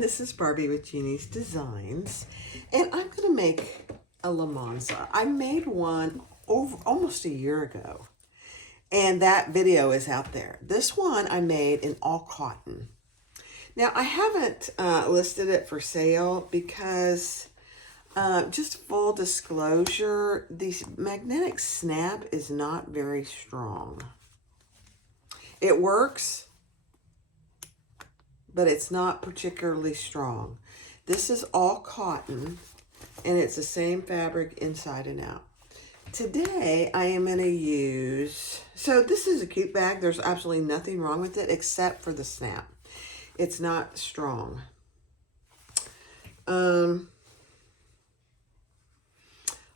everyone, this is Barbie with Jeannie's Designs, and I'm going to make a Lemonza. I made one almost a year ago, and that video is out there. This one I made in all cotton. Now, I haven't listed it for sale because, just full disclosure, the magnetic snap is not very strong. It works, but it's not particularly strong. This is all cotton, and it's the same fabric inside and out. Today, I am going to use, so this is a cute bag. There's absolutely nothing wrong with it except for the snap. It's not strong. I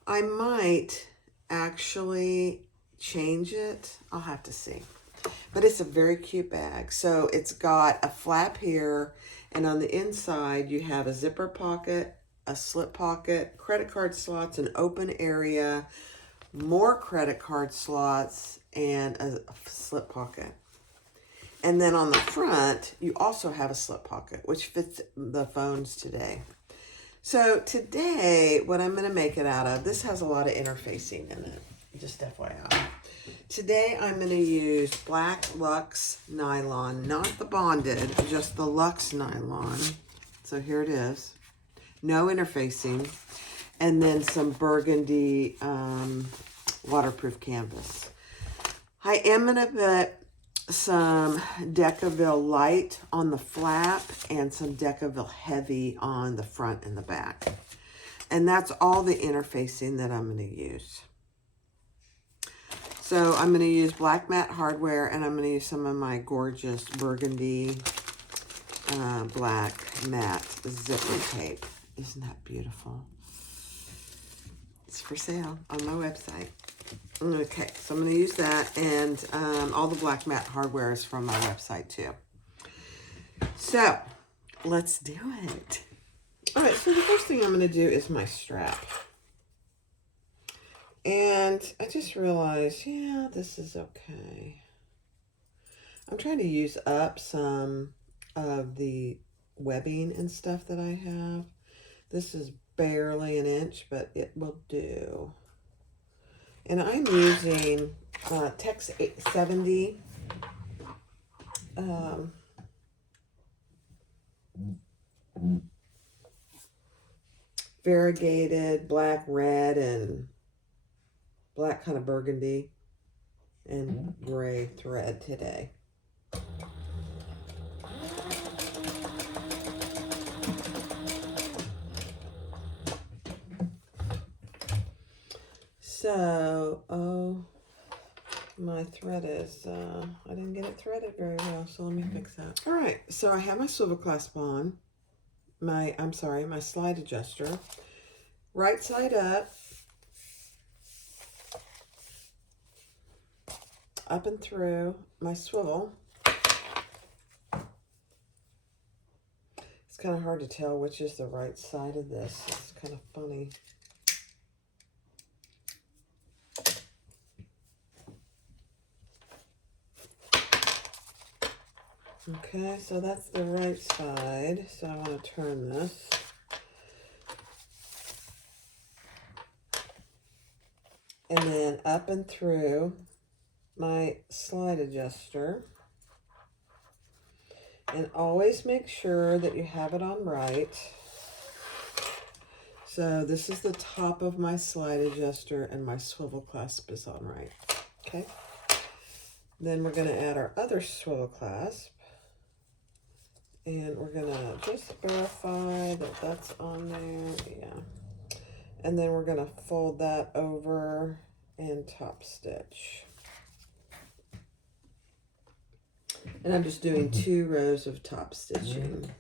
might actually change it. I'll have to see. But it's a very cute bag. So it's got a flap here, and on the inside you have a zipper pocket, a slip pocket, credit card slots, an open area, more credit card slots, and a slip pocket. And then on the front, you also have a slip pocket, which fits the phones today. So today, what I'm going to make it out of, this has a lot of interfacing in it, just FYI. Today, I'm going to use black Luxe nylon, not the bonded, just the Luxe nylon. So here it is. No interfacing. And then some burgundy waterproof canvas. I am going to put some Decaville light on the flap and some Decaville heavy on the front and the back. And that's all the interfacing that I'm going to use. So I'm going to use black matte hardware, and I'm going to use some of my gorgeous burgundy black matte zipper tape. Isn't that beautiful? It's for sale on my website. Okay, so I'm going to use that, and all the black matte hardware is from my website too. So let's do it. All right, so the first thing I'm going to do is my strap. And I just realized, yeah, this is okay. I'm trying to use up some of the webbing and stuff that I have. This is barely an inch, but it will do. And I'm using Tex 870 variegated black, red, and black kind of burgundy and gray thread today. So, oh, my thread is, I didn't get it threaded very well, so let me fix that. All right, so I have my swivel clasp on, my slide adjuster, right side up and through my swivel. It's kind of hard to tell which is the right side of this. It's kind of funny. Okay, so that's the right side. So I want to turn this. And then up and through my slide adjuster. And always make sure that you have it on right. So this is the top of my slide adjuster, and my swivel clasp is on right. Okay. Then we're going to add our other swivel clasp. And we're going to just verify that that's on there. Yeah. And then we're going to fold that over and top stitch. And I'm just doing 2 rows of top stitching.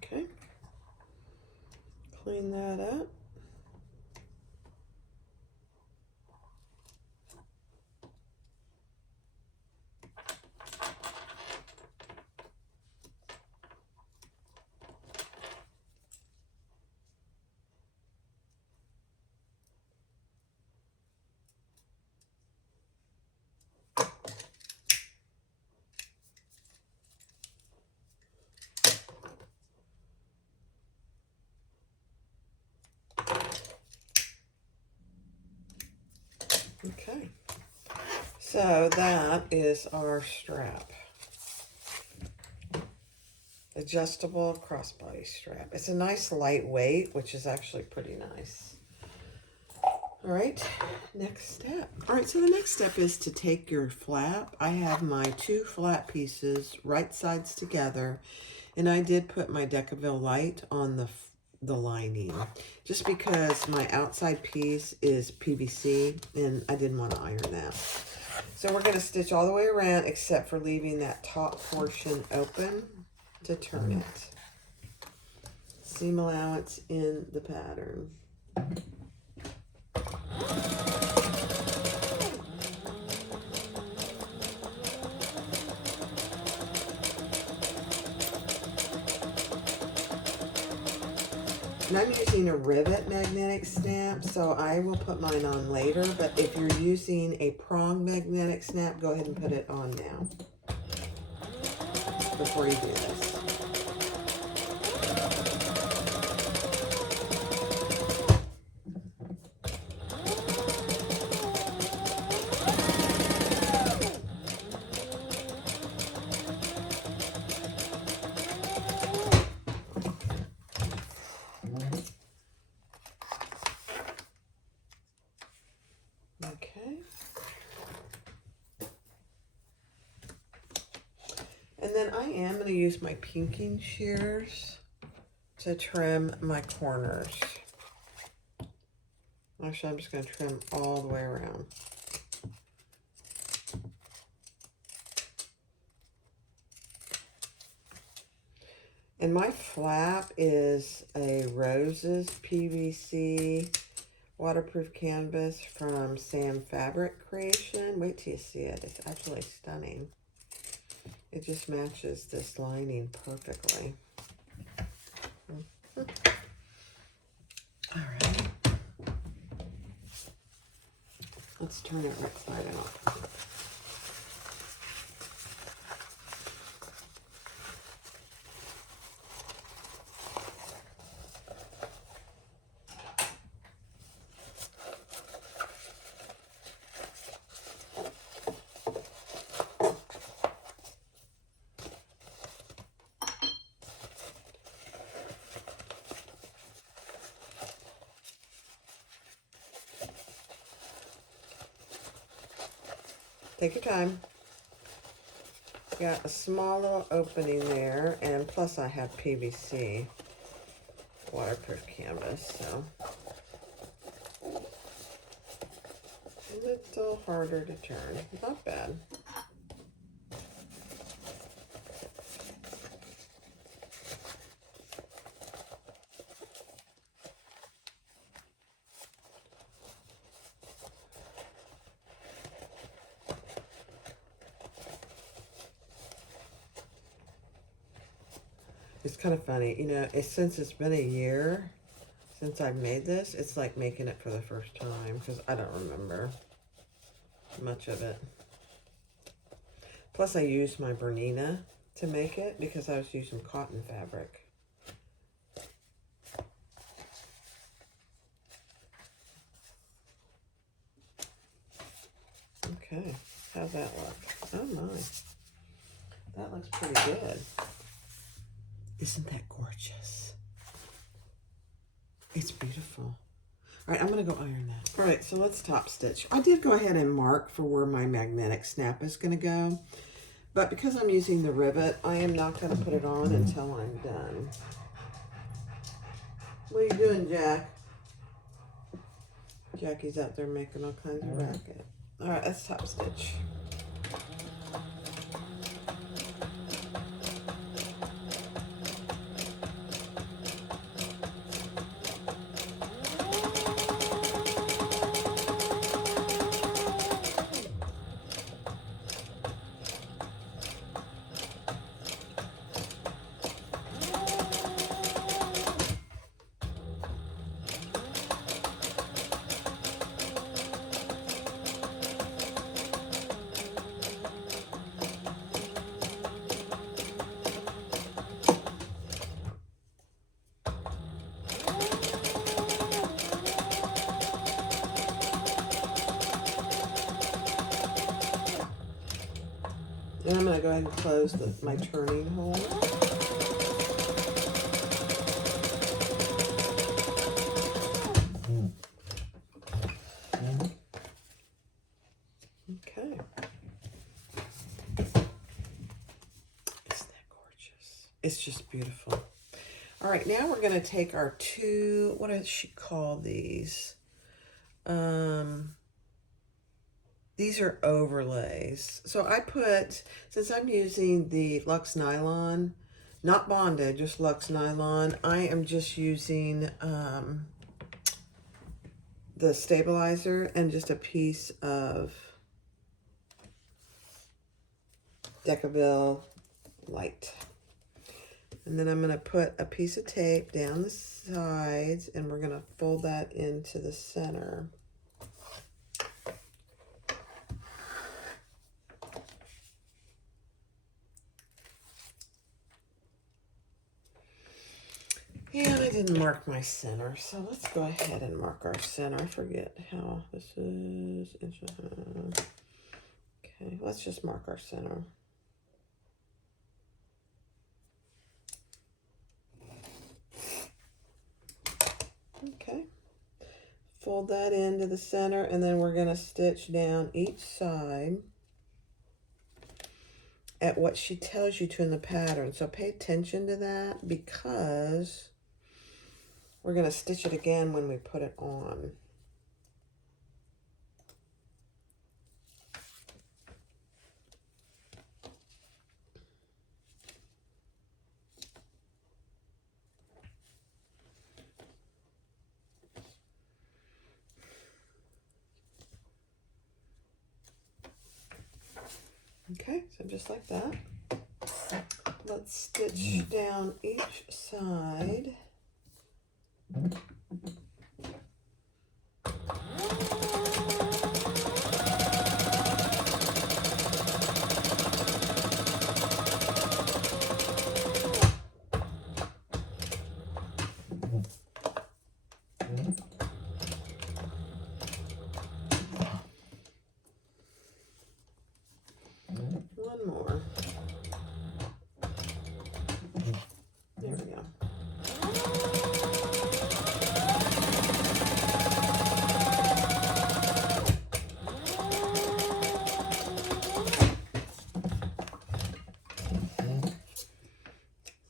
Okay. Clean that up. Okay. So that is our strap. Adjustable crossbody strap. It's a nice lightweight, which is actually pretty nice. All right, next step. All right, so the next step is to take your flap. I have my 2 flat pieces, right sides together, and I did put my Decaville light on the lining, just because my outside piece is PVC, and I didn't want to iron that. So we're going to stitch all the way around, except for leaving that top portion open to turn it. Seam allowance in the pattern. And I'm using a rivet magnetic snap, so I will put mine on later, but if you're using a prong magnetic snap, go ahead and put it on now before you do this. Okay. And then I am going to use my pinking shears to trim my corners. Actually, I'm just going to trim all the way around. And my flap is a Roses PVC waterproof canvas from Sam Fabric Creation. Wait till you see it. It's actually stunning. It just matches this lining perfectly. All right. Let's turn it right side out. Take your time. Got a small little opening there, and plus I have PVC waterproof canvas, so a little harder to turn. Not bad. It's kind of funny, you know, since it's been a year since I've made this, it's like making it for the first time, because I don't remember much of it. Plus I used my Bernina to make it because I was using cotton fabric. Okay, how's that look? Oh my, that looks pretty good. Isn't that gorgeous? It's beautiful. All right, I'm gonna go iron that. All right, so let's top stitch. I did go ahead and mark for where my magnetic snap is gonna go, but because I'm using the rivet, I am not gonna put it on until I'm done. What are you doing, Jack? Jackie's out there making all kinds of racket. All right, let's top stitch. And I'm going to go ahead and close my turning hole. Okay. Isn't that gorgeous? It's just beautiful. All right, now we're going to take our two, what does she call these? These are overlays. So I put, since I'm using the Luxe Nylon, not bonded, just Luxe Nylon, I am just using the stabilizer and just a piece of Decaville Light. And then I'm going to put a piece of tape down the sides, and we're going to fold that into the center. And I didn't mark my center, so let's go ahead and mark our center. I forget how this is. Okay, let's just mark our center. Okay, fold that into the center, and then we're going to stitch down each side at what she tells you to in the pattern. So pay attention to that, because we're going to stitch it again when we put it on. Okay, so just like that. Let's stitch down each side. One more. There we go.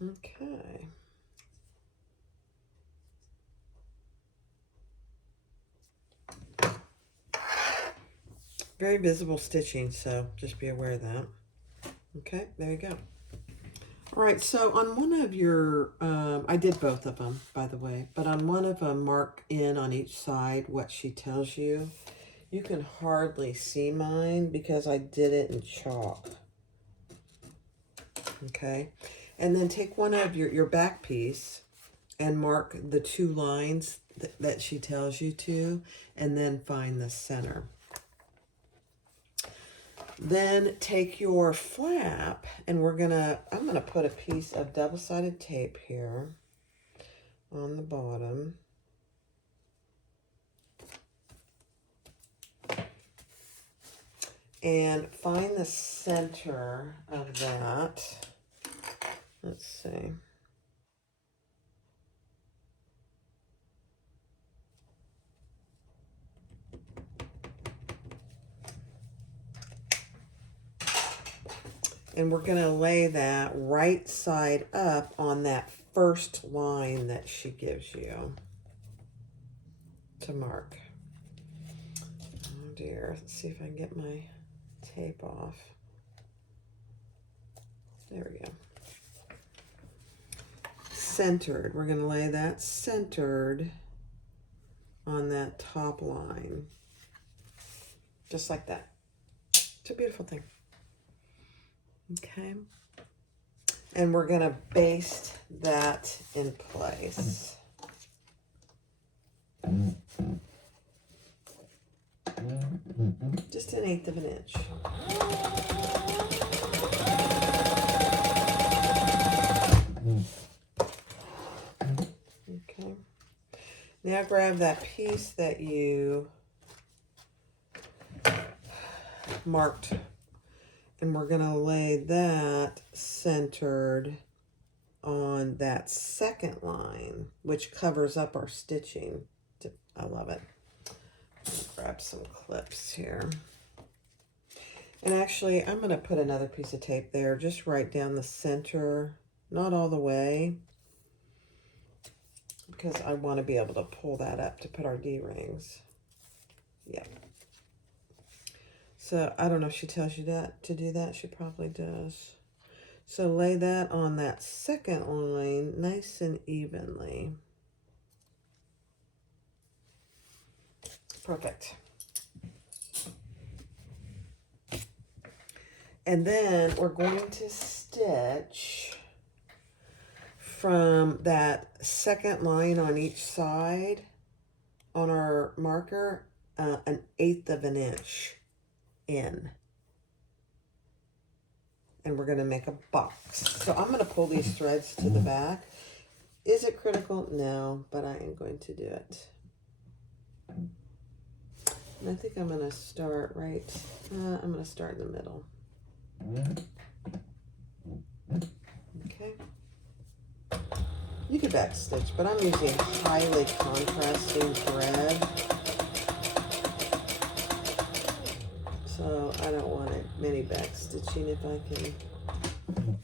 Okay. Very visible stitching, so just be aware of that. Okay, there you go. All right, so on one of your, I did both of them, by the way, but on one of them, mark in on each side what she tells you. You can hardly see mine because I did it in chalk. Okay, and then take one of your back piece and mark the two lines that she tells you to, and then find the center. Then take your flap, and I'm gonna put a piece of double-sided tape here on the bottom. And find the center of that. Let's see. And we're going to lay that right side up on that first line that she gives you to mark. Oh dear, let's see if I can get my tape off. There we go. Centered. We're going to lay that centered on that top line. Just like that. It's a beautiful thing. Okay. And we're going to baste that in place. Just 1/8 of an inch. Okay. Now grab that piece that you marked And we're going to lay that centered on that second line, which covers up our stitching. I love it. Grab some clips here. And actually, I'm going to put another piece of tape there, just right down the center, not all the way, because I want to be able to pull that up to put our D-rings. Yep. So I don't know if she tells you that to do that. She probably does. So lay that on that second line nice and evenly. Perfect. And then we're going to stitch from that second line on each side on our marker, 1/8 of an inch in. And we're going to make a box. So I'm going to pull these threads to the back. Is it critical? No, but I am going to do it. And I think I'm going to start right, I'm going to start in the middle. Okay. You could back stitch, but I'm using highly contrasting thread. So I don't want many back stitching if I can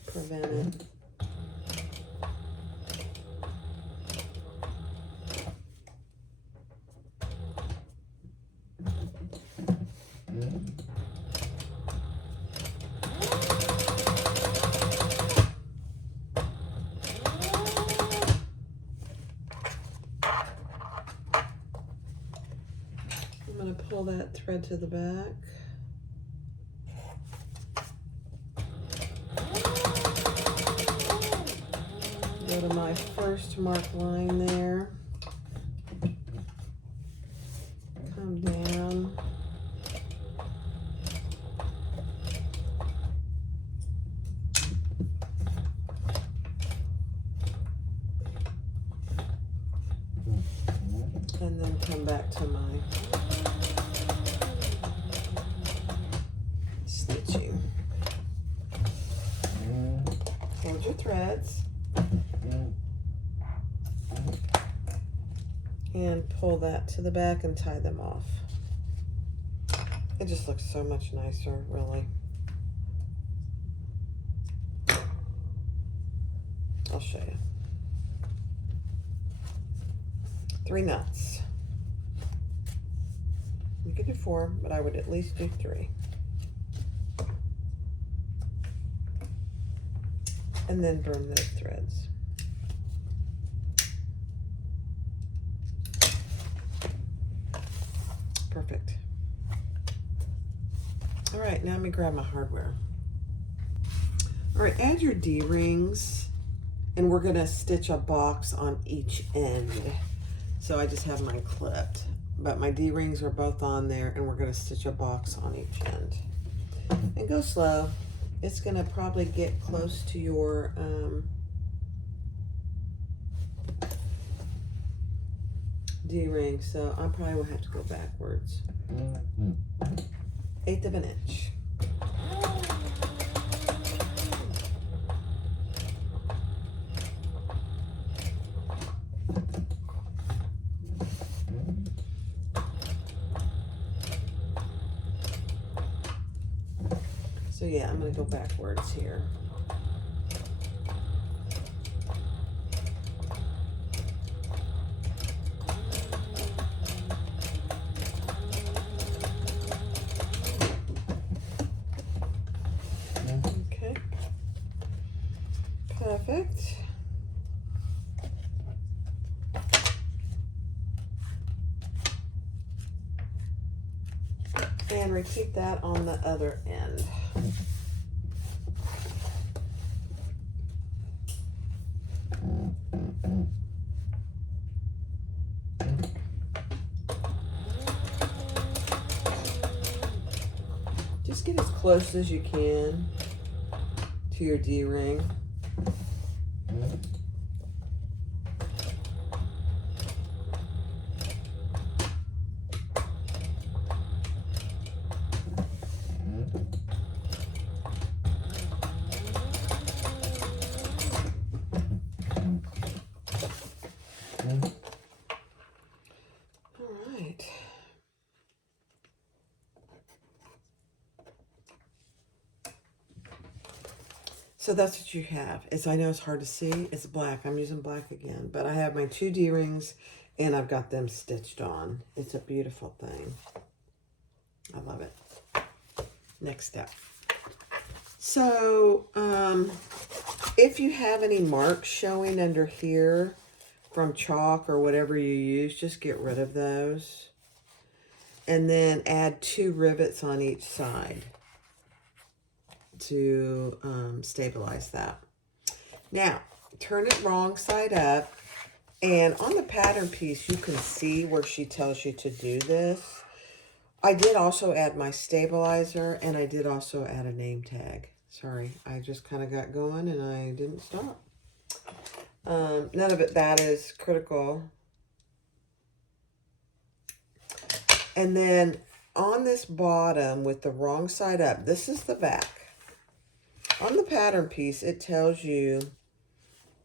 prevent it. I'm going to pull that thread to the back. Go to my first marked line there. Come down. And then come back to my stitching. Hold your threads. And pull that to the back and tie them off. It just looks so much nicer, really. I'll show you. 3 knots. You could do 4, but I would at least do 3. And then burn those threads. Perfect. All right, now let me grab my hardware. All right, add your D-rings, and we're gonna stitch a box on each end. So I just have mine clipped, but my D-rings are both on there, and we're gonna stitch a box on each end. And go slow. It's gonna probably get close to your D-ring, so I probably will have to go backwards. 1/8 of an inch. So yeah, I'm gonna go backwards here. Okay. Perfect. And repeat that on the other end. Just get as close as you can to your D-ring. So that's what you have. I know it's hard to see. It's black. I'm using black again. But I have my 2 D-rings, and I've got them stitched on. It's a beautiful thing. I love it. Next step. So, if you have any marks showing under here from chalk or whatever you use, just get rid of those. And then add 2 rivets on each side to stabilize that. Now, turn it wrong side up. And on the pattern piece, you can see where she tells you to do this. I did also add my stabilizer, and I did also add a name tag. Sorry, I just kind of got going and I didn't stop. None of that is critical. And then on this bottom with the wrong side up, this is the back. On the pattern piece, it tells you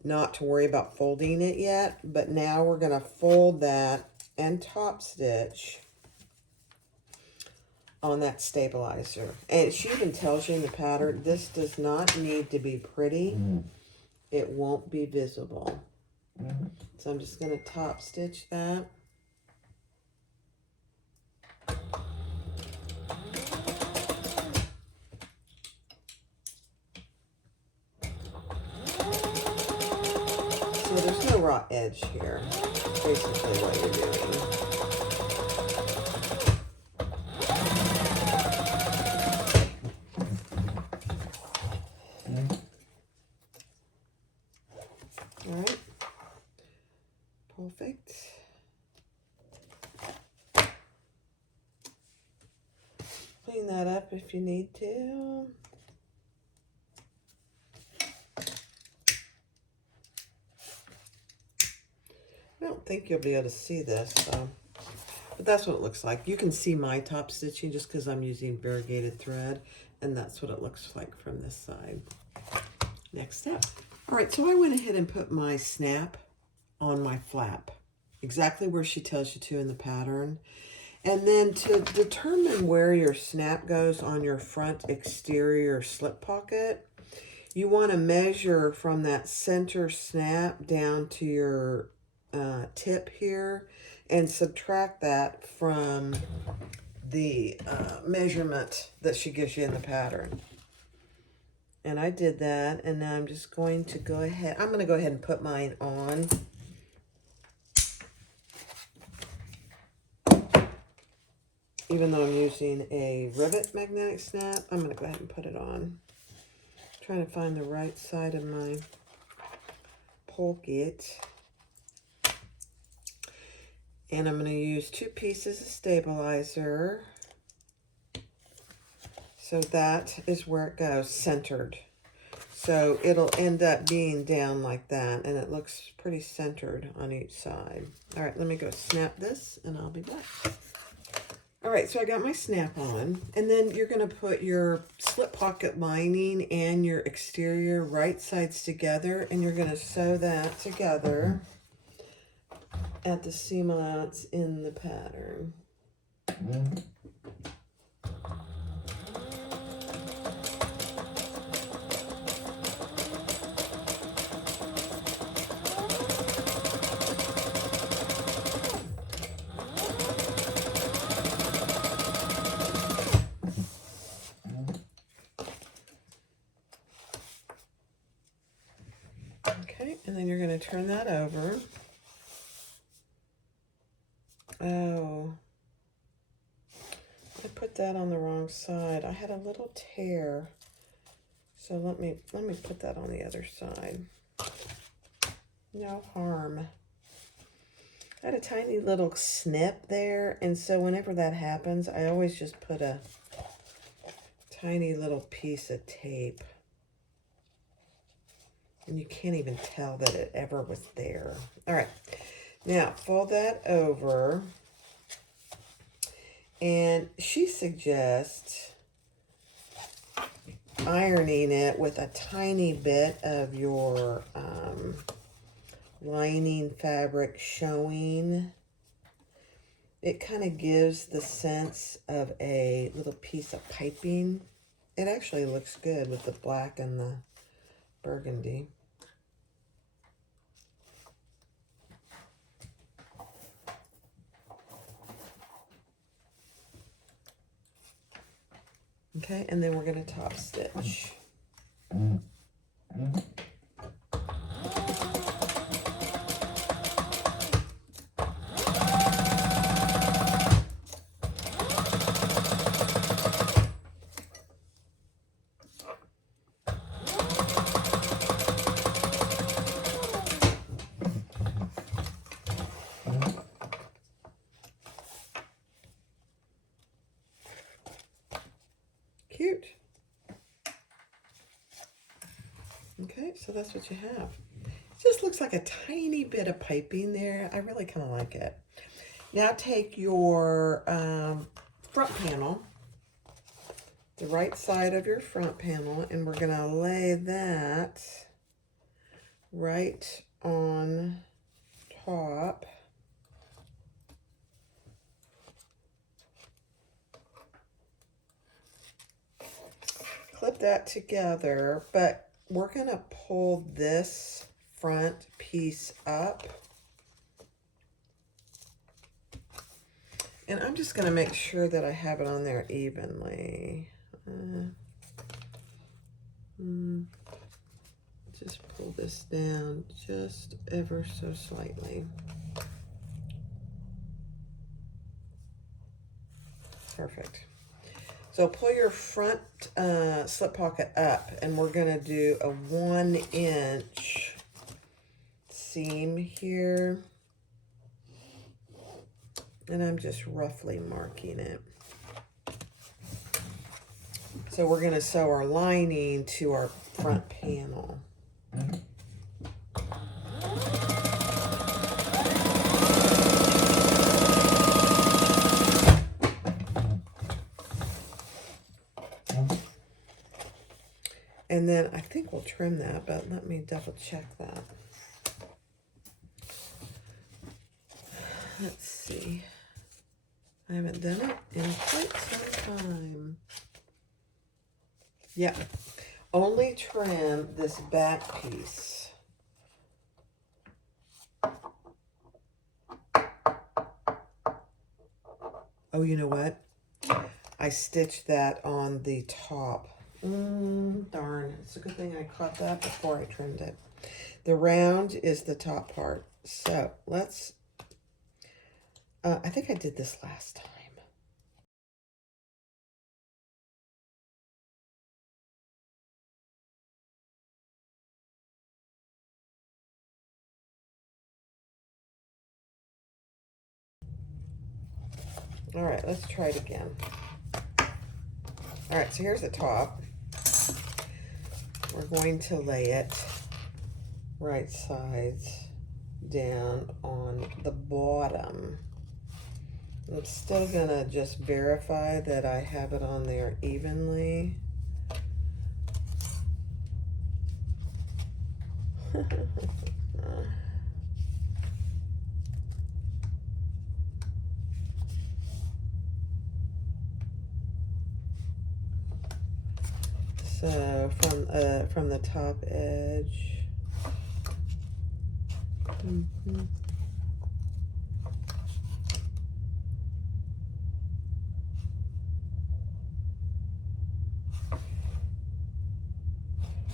not to worry about folding it yet, but now we're going to fold that and top stitch on that stabilizer. And she even tells you in the pattern, this does not need to be pretty. It won't be visible. So I'm just going to top stitch that. So there's no raw edge here. Basically what you're doing. All right, perfect. Clean that up if you need to. I don't think you'll be able to see this, so. But that's what it looks like. You can see my top stitching just because I'm using variegated thread, and that's what it looks like from this side. Next step. All right, so I went ahead and put my snap on my flap, exactly where she tells you to in the pattern. And then to determine where your snap goes on your front exterior slip pocket, you want to measure from that center snap down to your tip here and subtract that from the measurement that she gives you in the pattern. And I did that, and now I'm just going to go ahead. I'm going to go ahead and put mine on. Even though I'm using a rivet magnetic snap, I'm going to go ahead and put it on. I'm trying to find the right side of my pocket. And I'm going to use 2 pieces of stabilizer. So that is where it goes, centered. So it'll end up being down like that, and it looks pretty centered on each side. All right, let me go snap this, and I'll be back. All right, so I got my snap on, and then you're going to put your slip pocket lining and your exterior right sides together, and you're going to sew that together at the seam allowance in the pattern. Okay, and then you're going to turn that over. Oh, I put that on the wrong side. I had a little tear. So let me put that on the other side. No harm. I had a tiny little snip there, and so whenever that happens, I always just put a tiny little piece of tape. And you can't even tell that it ever was there. All right, now fold that over. And she suggests ironing it with a tiny bit of your lining fabric showing. It kind of gives the sense of a little piece of piping. It actually looks good with the black and the burgundy. Okay, and then we're going to top stitch. Cute. Okay, so that's what you have. It just looks like a tiny bit of piping there. I really kind of like it. Now take your front panel, the right side of your front panel, and we're going to lay that right on top. Clip that together, but we're going to pull this front piece up. And I'm just going to make sure that I have it on there evenly. Just pull this down just ever so slightly. Perfect. So pull your front slip pocket up, and we're going to do a 1-inch seam here. And I'm just roughly marking it. So we're going to sew our lining to our front panel. And then I think we'll trim that, but let me double check that. Let's see. I haven't done it in quite some time. Yeah, only trim this back piece. Oh, you know what? I stitched that on the top. Darn, it's a good thing I caught that before I trimmed it. The round is the top part. So let's, I think I did this last time. All right, let's try it again. All right, so here's the top. We're going to lay it right sides down on the bottom. I'm still gonna just verify that I have it on there evenly. So from the top edge.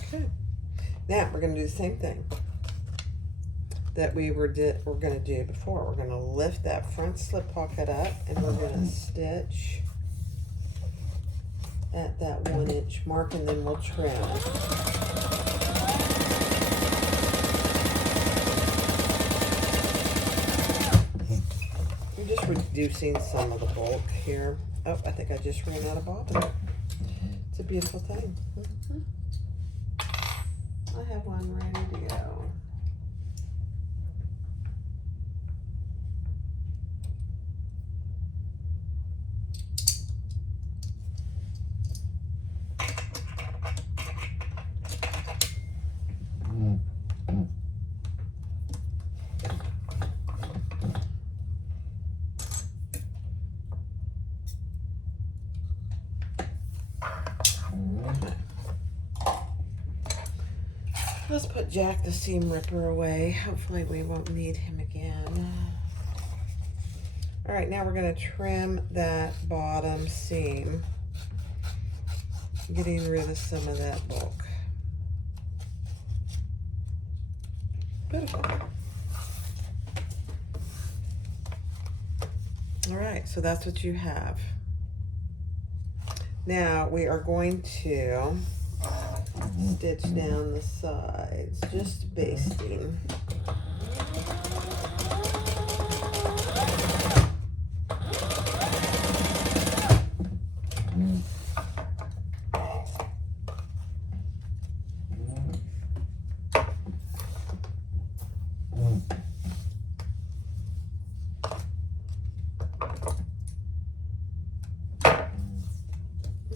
Okay. Now we're going to do the same thing that we're going to do before. We're going to lift that front slip pocket up, and we're going to stitch at that 1-inch mark, and then we'll trim. I'm just reducing some of the bulk here. Oh, I think I just ran out of bobbin. It's a beautiful thing. I have one ready to go. Let's put Jack the seam ripper away. Hopefully we won't need him again. All right, now we're going to trim that bottom seam, getting rid of some of that bulk. Beautiful. All right, so that's what you have. Now we are going to stitch down the sides, just basting.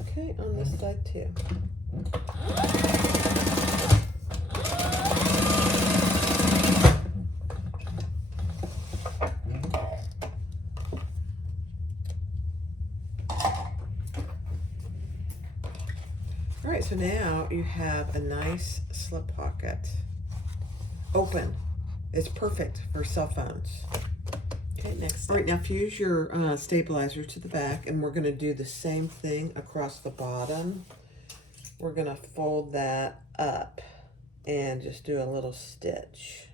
Okay, on this side too. All right, so now you have a nice slip pocket. Open. It's perfect for cell phones. Okay, next. All right, now fuse your stabilizer to the back, and we're going to do the same thing across the bottom. We're going to fold that up and just do a little stitch.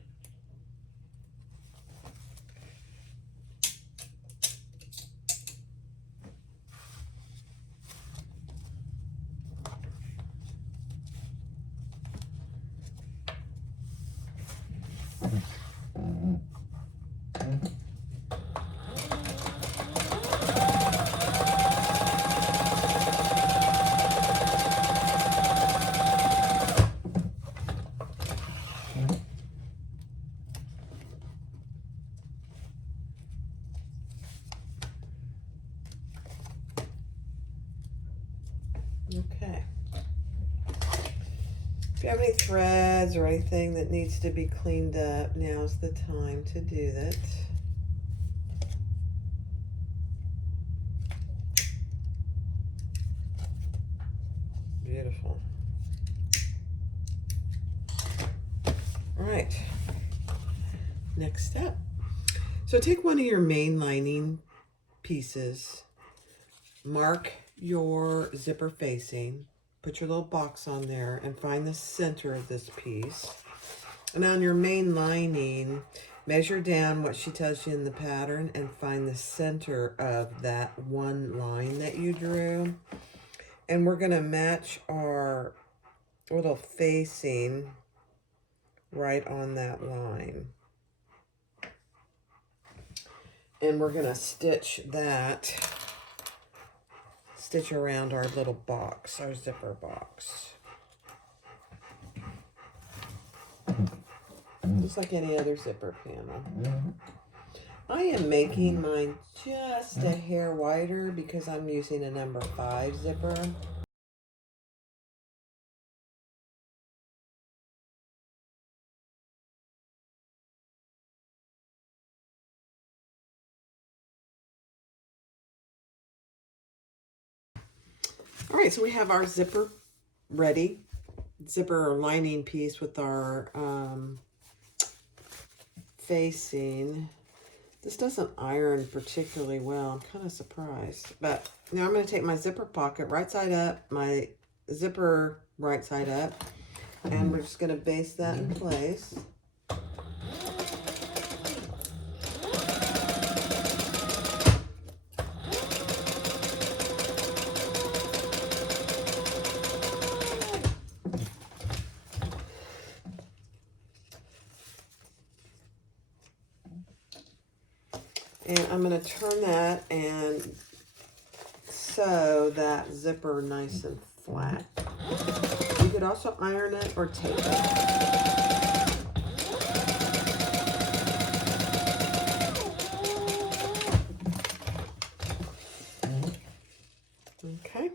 Okay. If you have any threads or anything that needs to be cleaned up, now's the time to do that. Beautiful. All right. Next step. So take one of your main lining pieces, mark your zipper facing, put your little box on there, and find the center of this piece. And on your main lining, measure down what she tells you in the pattern and find the center of that one line that you drew. And we're going to match our little facing right on that line. And we're going to stitch around our little box, our zipper box. Just like any other zipper panel. I am making mine just a hair wider because I'm using a number 5 zipper. All right, so we have our zipper ready. Zipper lining piece with our facing. This doesn't iron particularly well. I'm kind of surprised. But now I'm going to take my zipper pocket right side up, my zipper right side up, and we're just going to baste that in place. And I'm going to turn that and sew that zipper nice and flat. You could also iron it or tape it. Okay.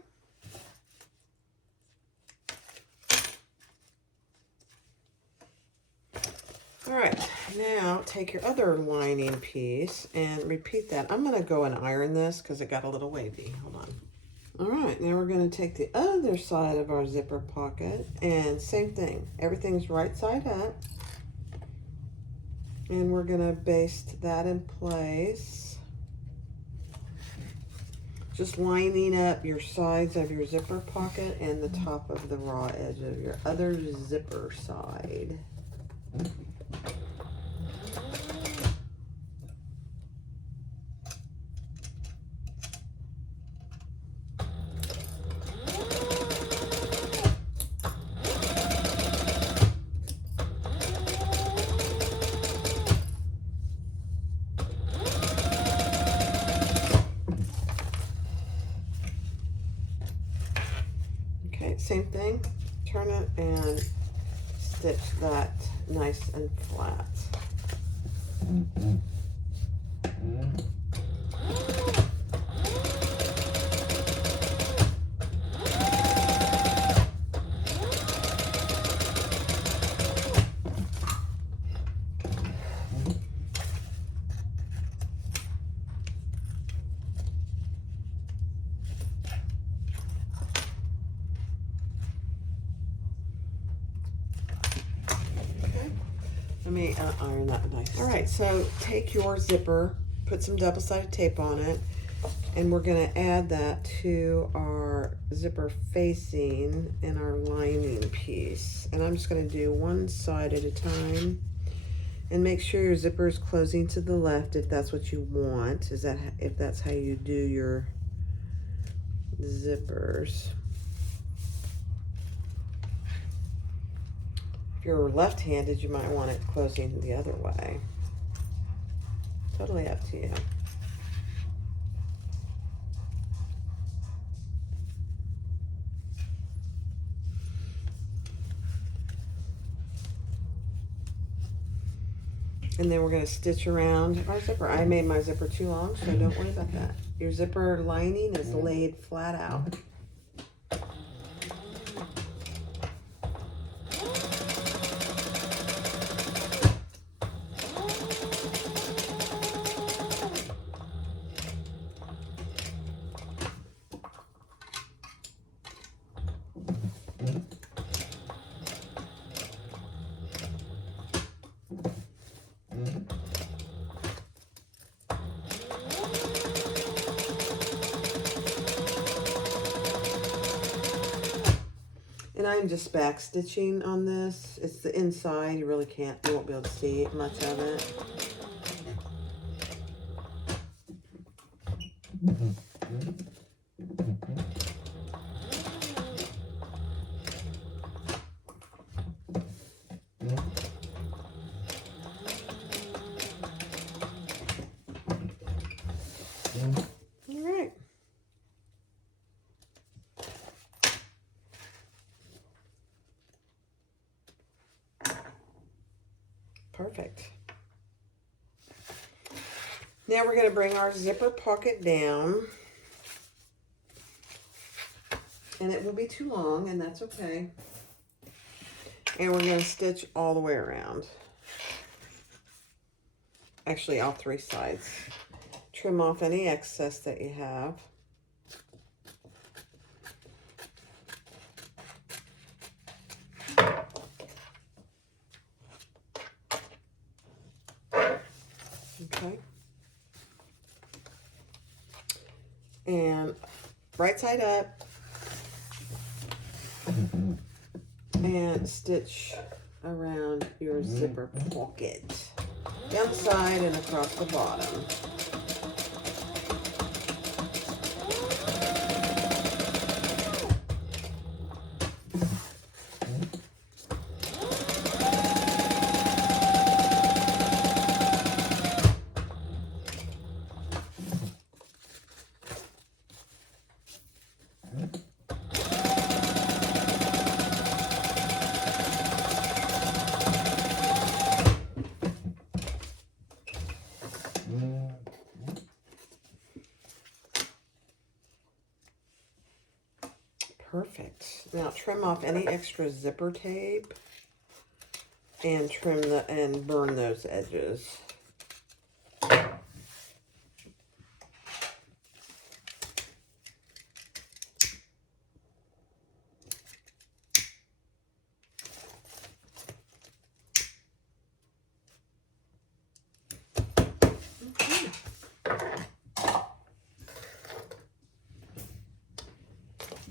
All right, now take your other lining piece and repeat that. I'm going to go and iron this because it got a little wavy. Hold on. All right, now we're going to take the other side of our zipper pocket and same thing. Everything's right side up. And we're going to baste that in place. Just lining up your sides of your zipper pocket and the top of the raw edge of your other zipper side. Okay, same thing. Turn it and stitch that nice and flat. Let me iron that nice. All right, so take your zipper, put some double-sided tape on it, and we're gonna add that to our zipper facing and our lining piece. And I'm just gonna do one side at a time. And make sure your zipper is closing to the left if that's what you want. If that's how you do your zippers. If you're left-handed, you might want it closing the other way. Totally up to you. And then we're going to stitch around our zipper. I made my zipper too long, so don't worry about that. Your zipper lining is laid flat out. And I'm just back stitching on this. It's the inside. You really can't, you won't be able to see much of it. All right. Perfect. Now we're going to bring our zipper pocket down. And it will be too long, and that's okay. And we're going to stitch all the way around. Actually, all three sides. Trim off any excess that you have. Okay. And right side up. And stitch around your zipper pocket. Down the side and across the bottom. Perfect. Now trim off any extra zipper tape and burn those edges.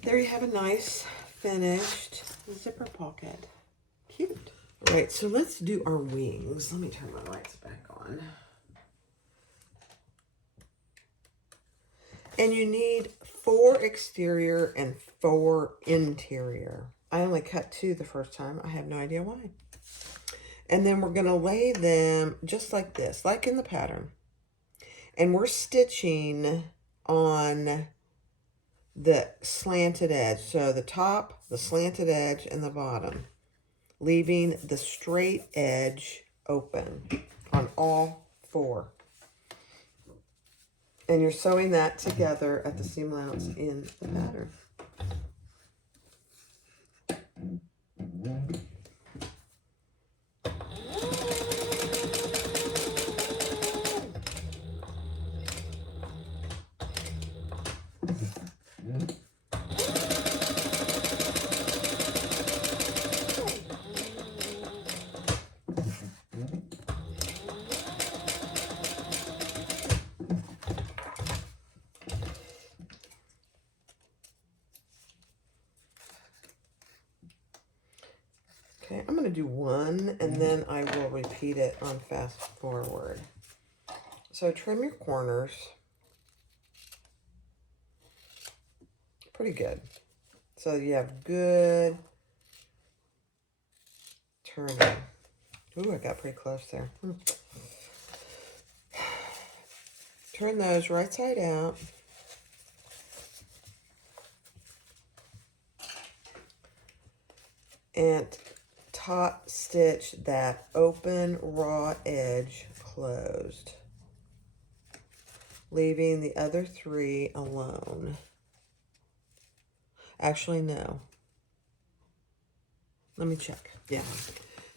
There you have a nice finished zipper pocket. Cute. All right, so let's do our wings. Let me turn my lights back on. And you need 4 exterior and 4 interior. I only cut 2 the first time. I have no idea why. And then we're going to lay them just like this, like in the pattern. And we're stitching on the slanted edge. So the top, the slanted edge, and the bottom, leaving the straight edge open on all 4. And you're sewing that together at the seam allowance in the pattern. Okay, I'm going to do 1, and then I will repeat it on fast forward. So trim your corners. Pretty good. So you have good turning. Ooh, I got pretty close there. Turn those right side out. And top stitch that open raw edge closed, leaving the other 3 alone. Actually, no. Let me check. Yeah.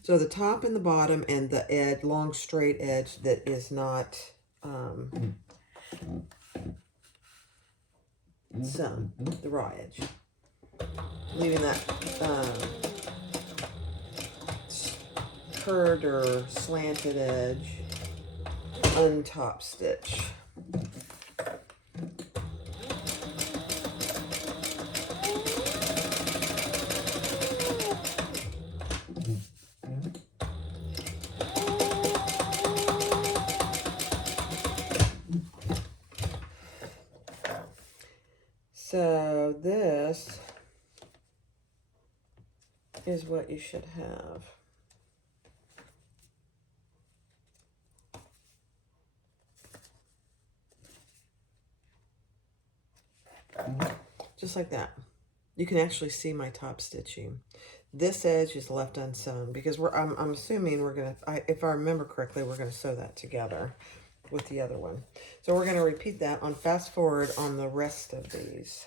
So the top and the bottom and the edge, long straight edge that is not sewn, the raw edge. Leaving that curved or slanted edge untop stitch. So this is what you should have. Just like that. You can actually see my top stitching. This edge is left unsewn because I'm assuming we're gonna, if I remember correctly, we're gonna sew that together with the other one. So we're gonna repeat that on fast forward on the rest of these.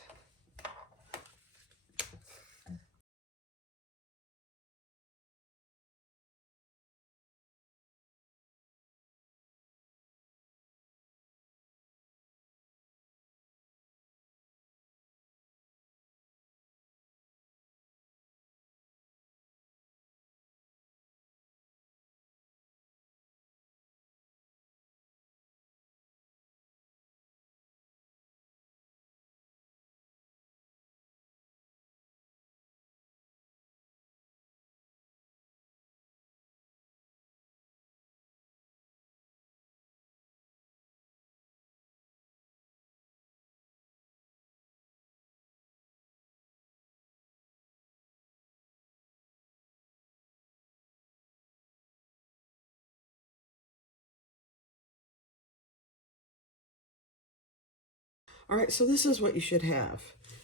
All right, so this is what you should have.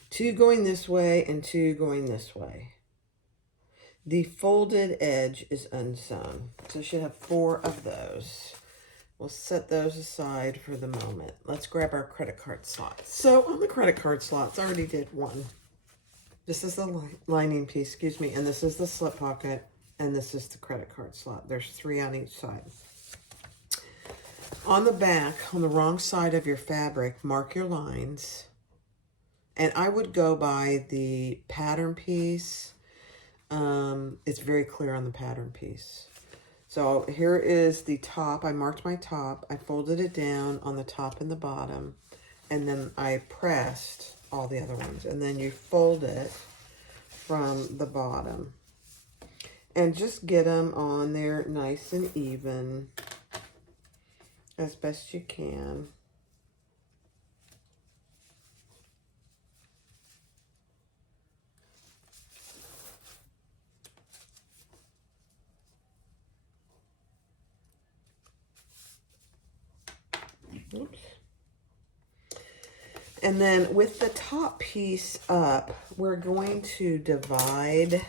2 going this way and 2 going this way. The folded edge is unsewn. So you should have 4 of those. We'll set those aside for the moment. Let's grab our credit card slots. So on the credit card slots, I already did 1. This is the lining piece, excuse me, and this is the slip pocket, and this is the credit card slot. There's 3 on each side. On the back, on the wrong side of your fabric, mark your lines. And I would go by the pattern piece. It's very clear on the pattern piece. So here is the top. I marked my top. I folded it down on the top and the bottom. And then I pressed all the other ones. And then you fold it from the bottom. And just get them on there nice and even as best you can. Oops. And then with the top piece up, we're going to divide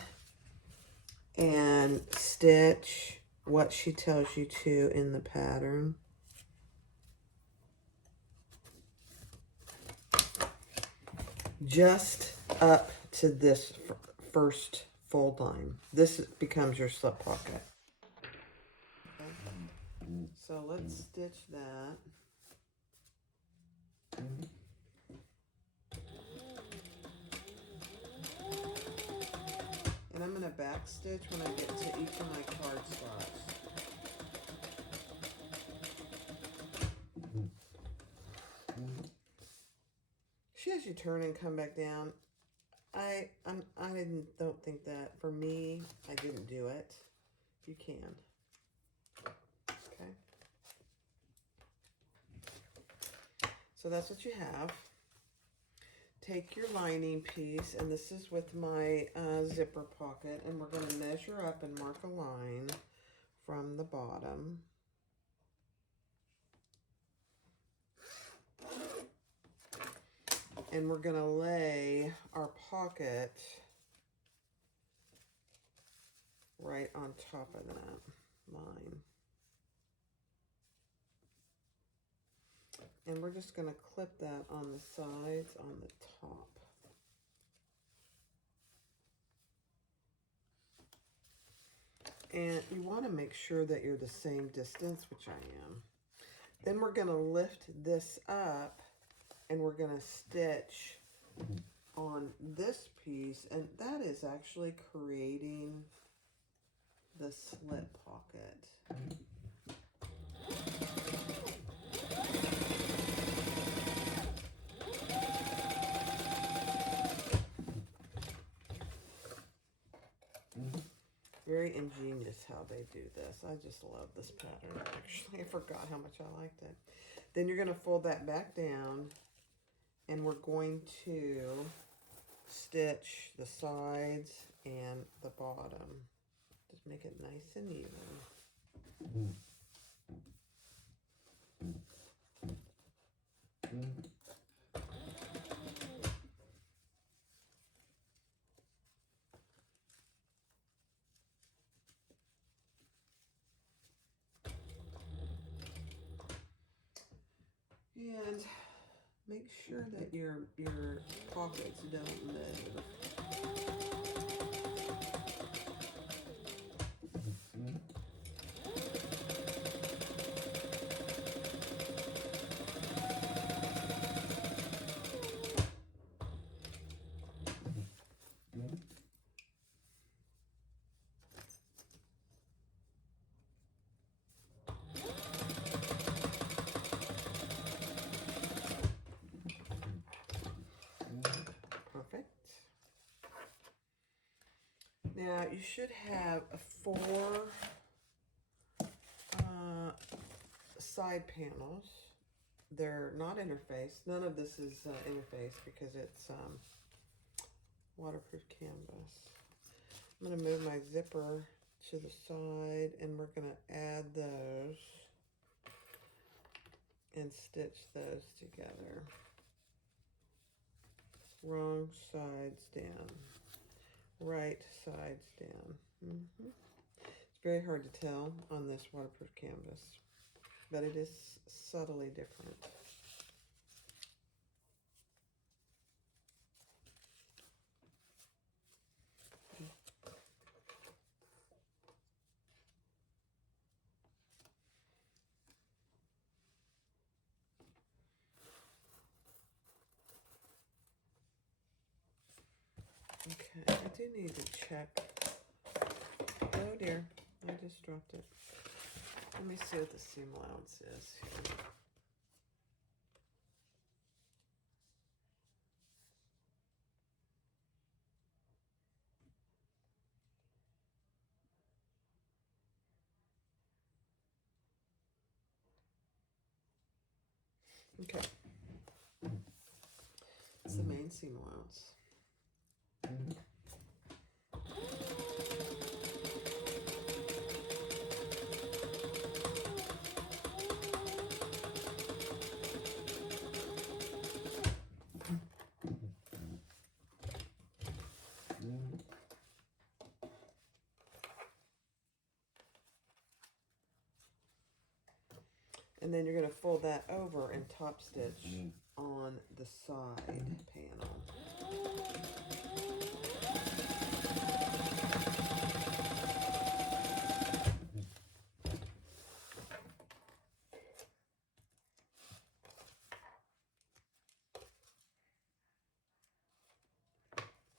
and stitch what she tells you to in the pattern. Just up to this first fold line. This becomes your slip pocket. Okay. So let's stitch that. And I'm going to back stitch when I get to each of my card slots. She has you turn and come back down. I don't think that, for me, I didn't do it. You can. Okay. So that's what you have. Take your lining piece, and this is with my zipper pocket, and we're going to measure up and mark a line from the bottom. And we're going to lay our pocket right on top of that line. And we're just going to clip that on the sides, on the top. And you want to make sure that you're the same distance, which I am. Then we're going to lift this up, and we're going to stitch on this piece, and that is actually creating the slip pocket. Very ingenious how they do this. I just love this pattern, actually. I forgot how much I liked it. Then you're going to fold that back down, and we're going to stitch the sides and the bottom. Just make it nice and even. And make sure that your pockets don't move. Perfect. Now you should have 4 side panels. They're not interfaced. None of this is interfaced because it's waterproof canvas. I'm going to move my zipper to the side, and we're going to add those and stitch those together. Wrong sides down. Right sides down. It's very hard to tell on this waterproof canvas, but it is subtly different. Okay, I do need to check. Oh dear, I just dropped it. Let me see what the seam allowance is here. Okay. It's the main seam allowance. And then you're going to fold that over and top stitch on the side panel.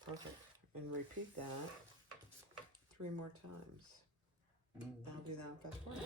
Perfect. And repeat that 3 more times. I'll do that on fast forward.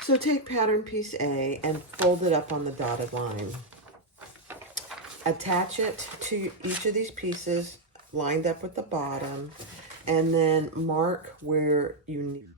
So take pattern piece A and fold it up on the dotted line. Attach it to each of these pieces lined up with the bottom, and then mark where you need.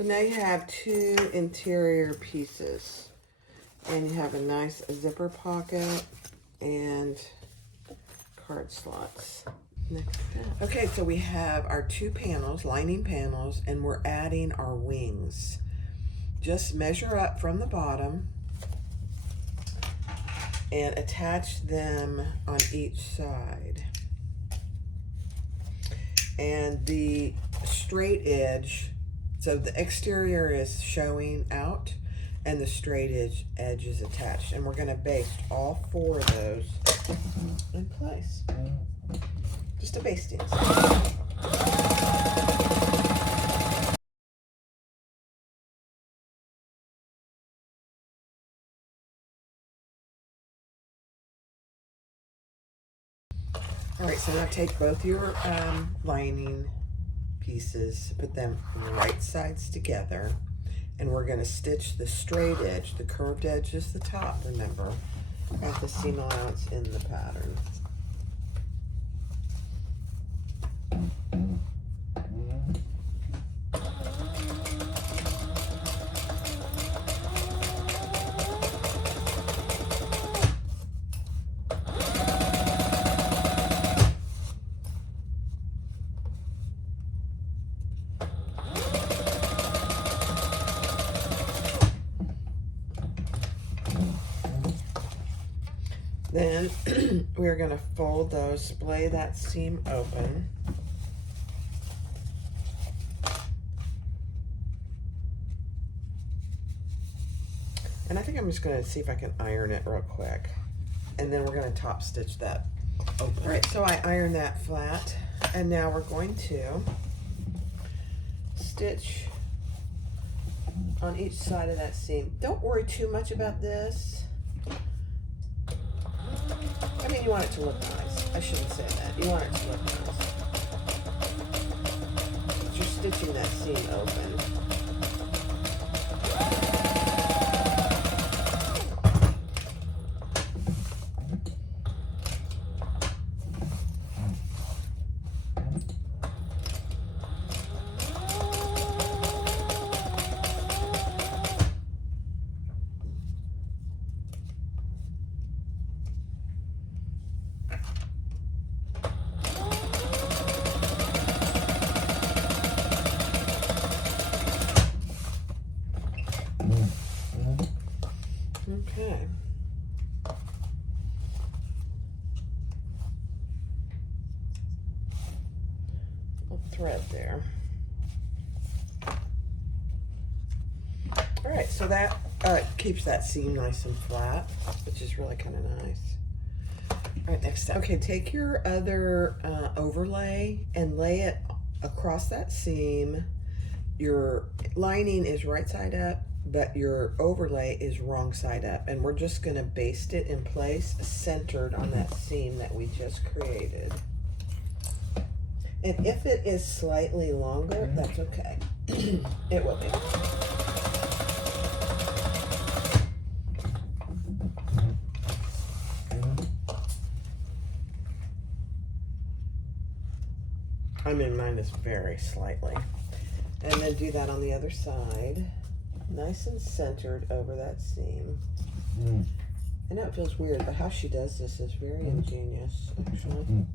So now you have two interior pieces. And you have a nice zipper pocket and card slots. Next step. Okay, so we have our two panels, lining panels, and we're adding our wings. Just measure up from the bottom and attach them on each side. And the straight edge, so the exterior is showing out and the straight edge is attached. And we're gonna baste all four of those in place. Just a basting. All right, so now take both your lining pieces, put them right sides together, and we're gonna stitch the straight edge. The curved edge is the top, remember, at the seam allowance in the pattern. Then we're going to fold those, splay that seam open. And I think I'm just going to see if I can iron it real quick. And then we're going to top stitch that open. All right, so I ironed that flat. And now we're going to stitch on each side of that seam. Don't worry too much about this. I mean, you want it to look nice. I shouldn't say that. You want it to look nice. But you're stitching that seam open. Okay. Little thread there. All right, so that keeps that seam nice and flat, which is really kind of nice. All right, next step. Okay, take your other overlay and lay it across that seam. Your lining is right side up, but your overlay is wrong side up, and we're just going to baste it in place centered on that seam that we just created. And if it is slightly longer, that's okay. It will be. I mean, mine is very slightly. And then do that on the other side. Nice and centered over that seam. I know it feels weird, but how she does this is very ingenious, actually.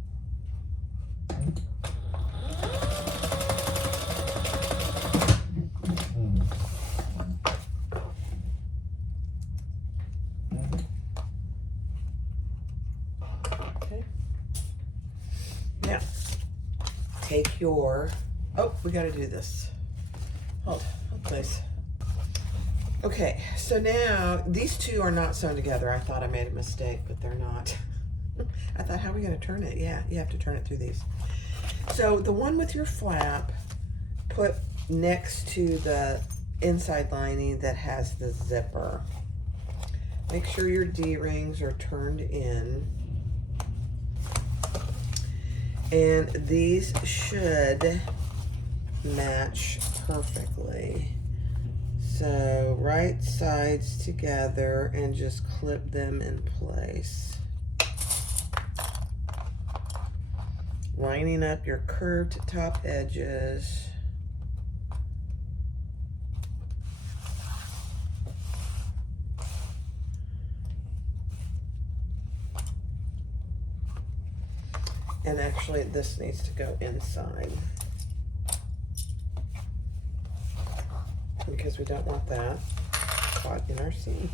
Okay. Now, take your, oh, we gotta do this. Hold please. Okay, so now these two are not sewn together. I thought I made a mistake, but they're not. I thought, how are we gonna turn it? Yeah, you have to turn it through these. So the one with your flap, put next to the inside lining that has the zipper. Make sure your D-rings are turned in. And these should match perfectly. So right sides together and just clip them in place. Lining up your curved top edges. And actually, this needs to go inside because we don't want that caught in our seam.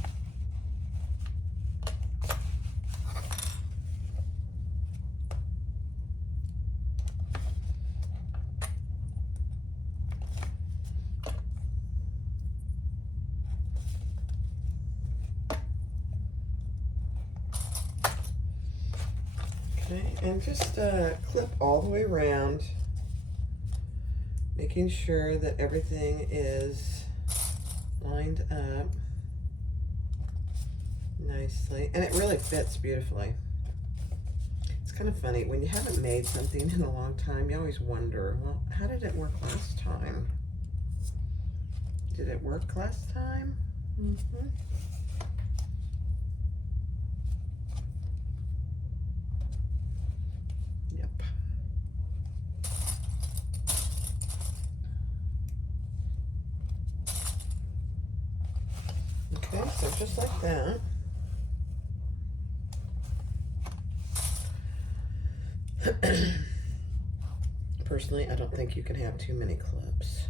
Okay, and just clip all the way around, making sure that everything is lined up nicely. And it really fits beautifully. It's kind of funny, when you haven't made something in a long time, you always wonder, well, how did it work last time? Did it work last time? Mm-hmm. Yep. Okay, so just like that. Personally, I don't think you can have too many clips.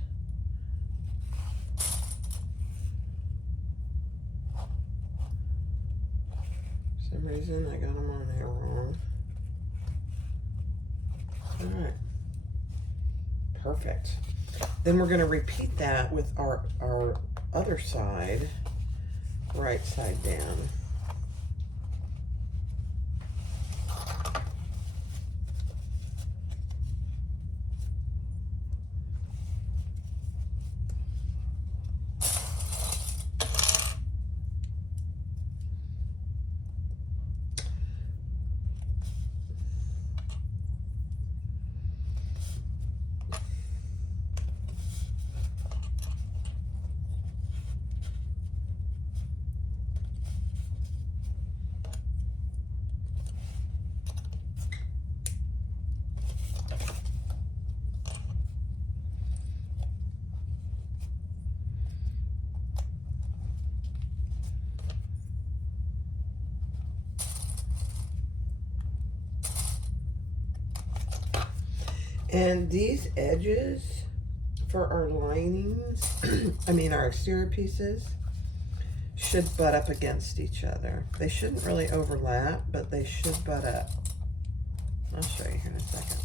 For some reason, I got them on there wrong. All right. Perfect. Then we're going to repeat that with our other side, right side down. And these edges for our linings, I mean our exterior pieces, should butt up against each other. They shouldn't really overlap, but they should butt up. I'll show you here in a second.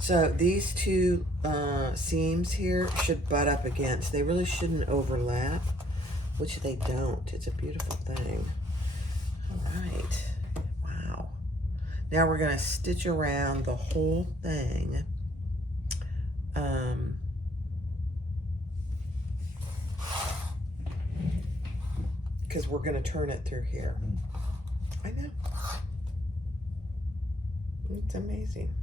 So these two seams here should butt up against. They really shouldn't overlap, which they don't. It's a beautiful thing. All right. Wow. Now we're going to stitch around the whole thing. Because we're going to turn it through here. I know. It's amazing.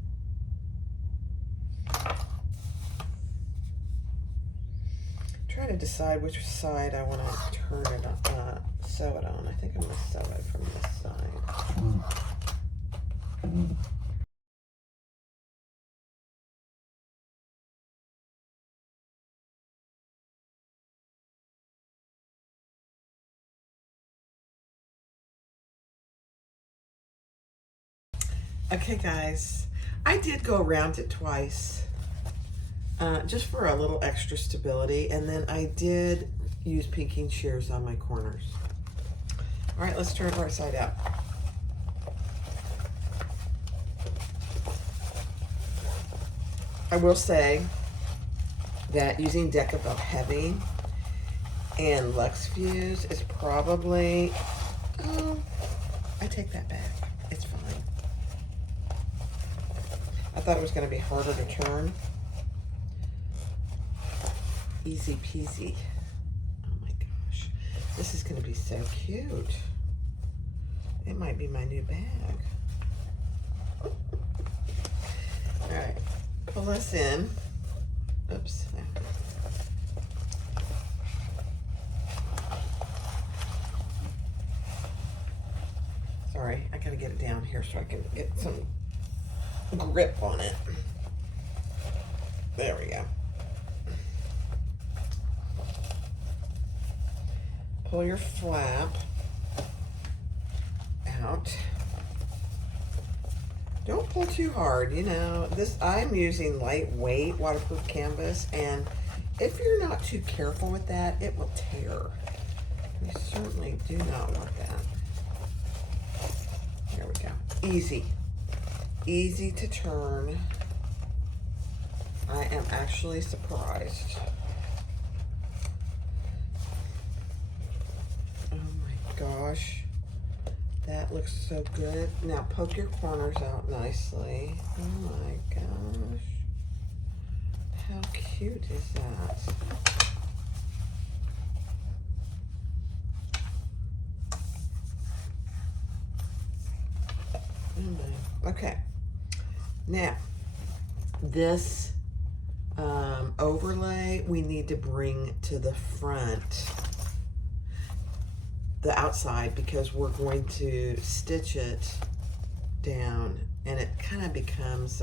Trying to decide which side I want to turn it on, sew it on. I think I'm going to sew it from this side. Okay, guys, I did go around it twice. Just for a little extra stability, and then I did use pinking shears on my corners. All right, let's turn it right side out. I will say that using Decabelle Heavy and Luxe Fuse is probably, I take that back. It's fine. I thought it was going to be harder to turn. Easy peasy. Oh my gosh. This is going to be so cute. It might be my new bag. All right. Pull this in. Oops. Sorry. sorry. I gotta get it down here so I can get some grip on it. There we go. Pull your flap out. Don't pull too hard, you know. I'm using lightweight waterproof canvas, and if you're not too careful with that, it will tear. You certainly do not want that. There we go. Easy. Easy to turn. I am actually surprised. Oh my gosh. That looks so good. Now poke your corners out nicely. Oh my gosh. How cute is that? Okay. Now, this overlay we need to bring to the front, the outside, because we're going to stitch it down, and it kind of becomes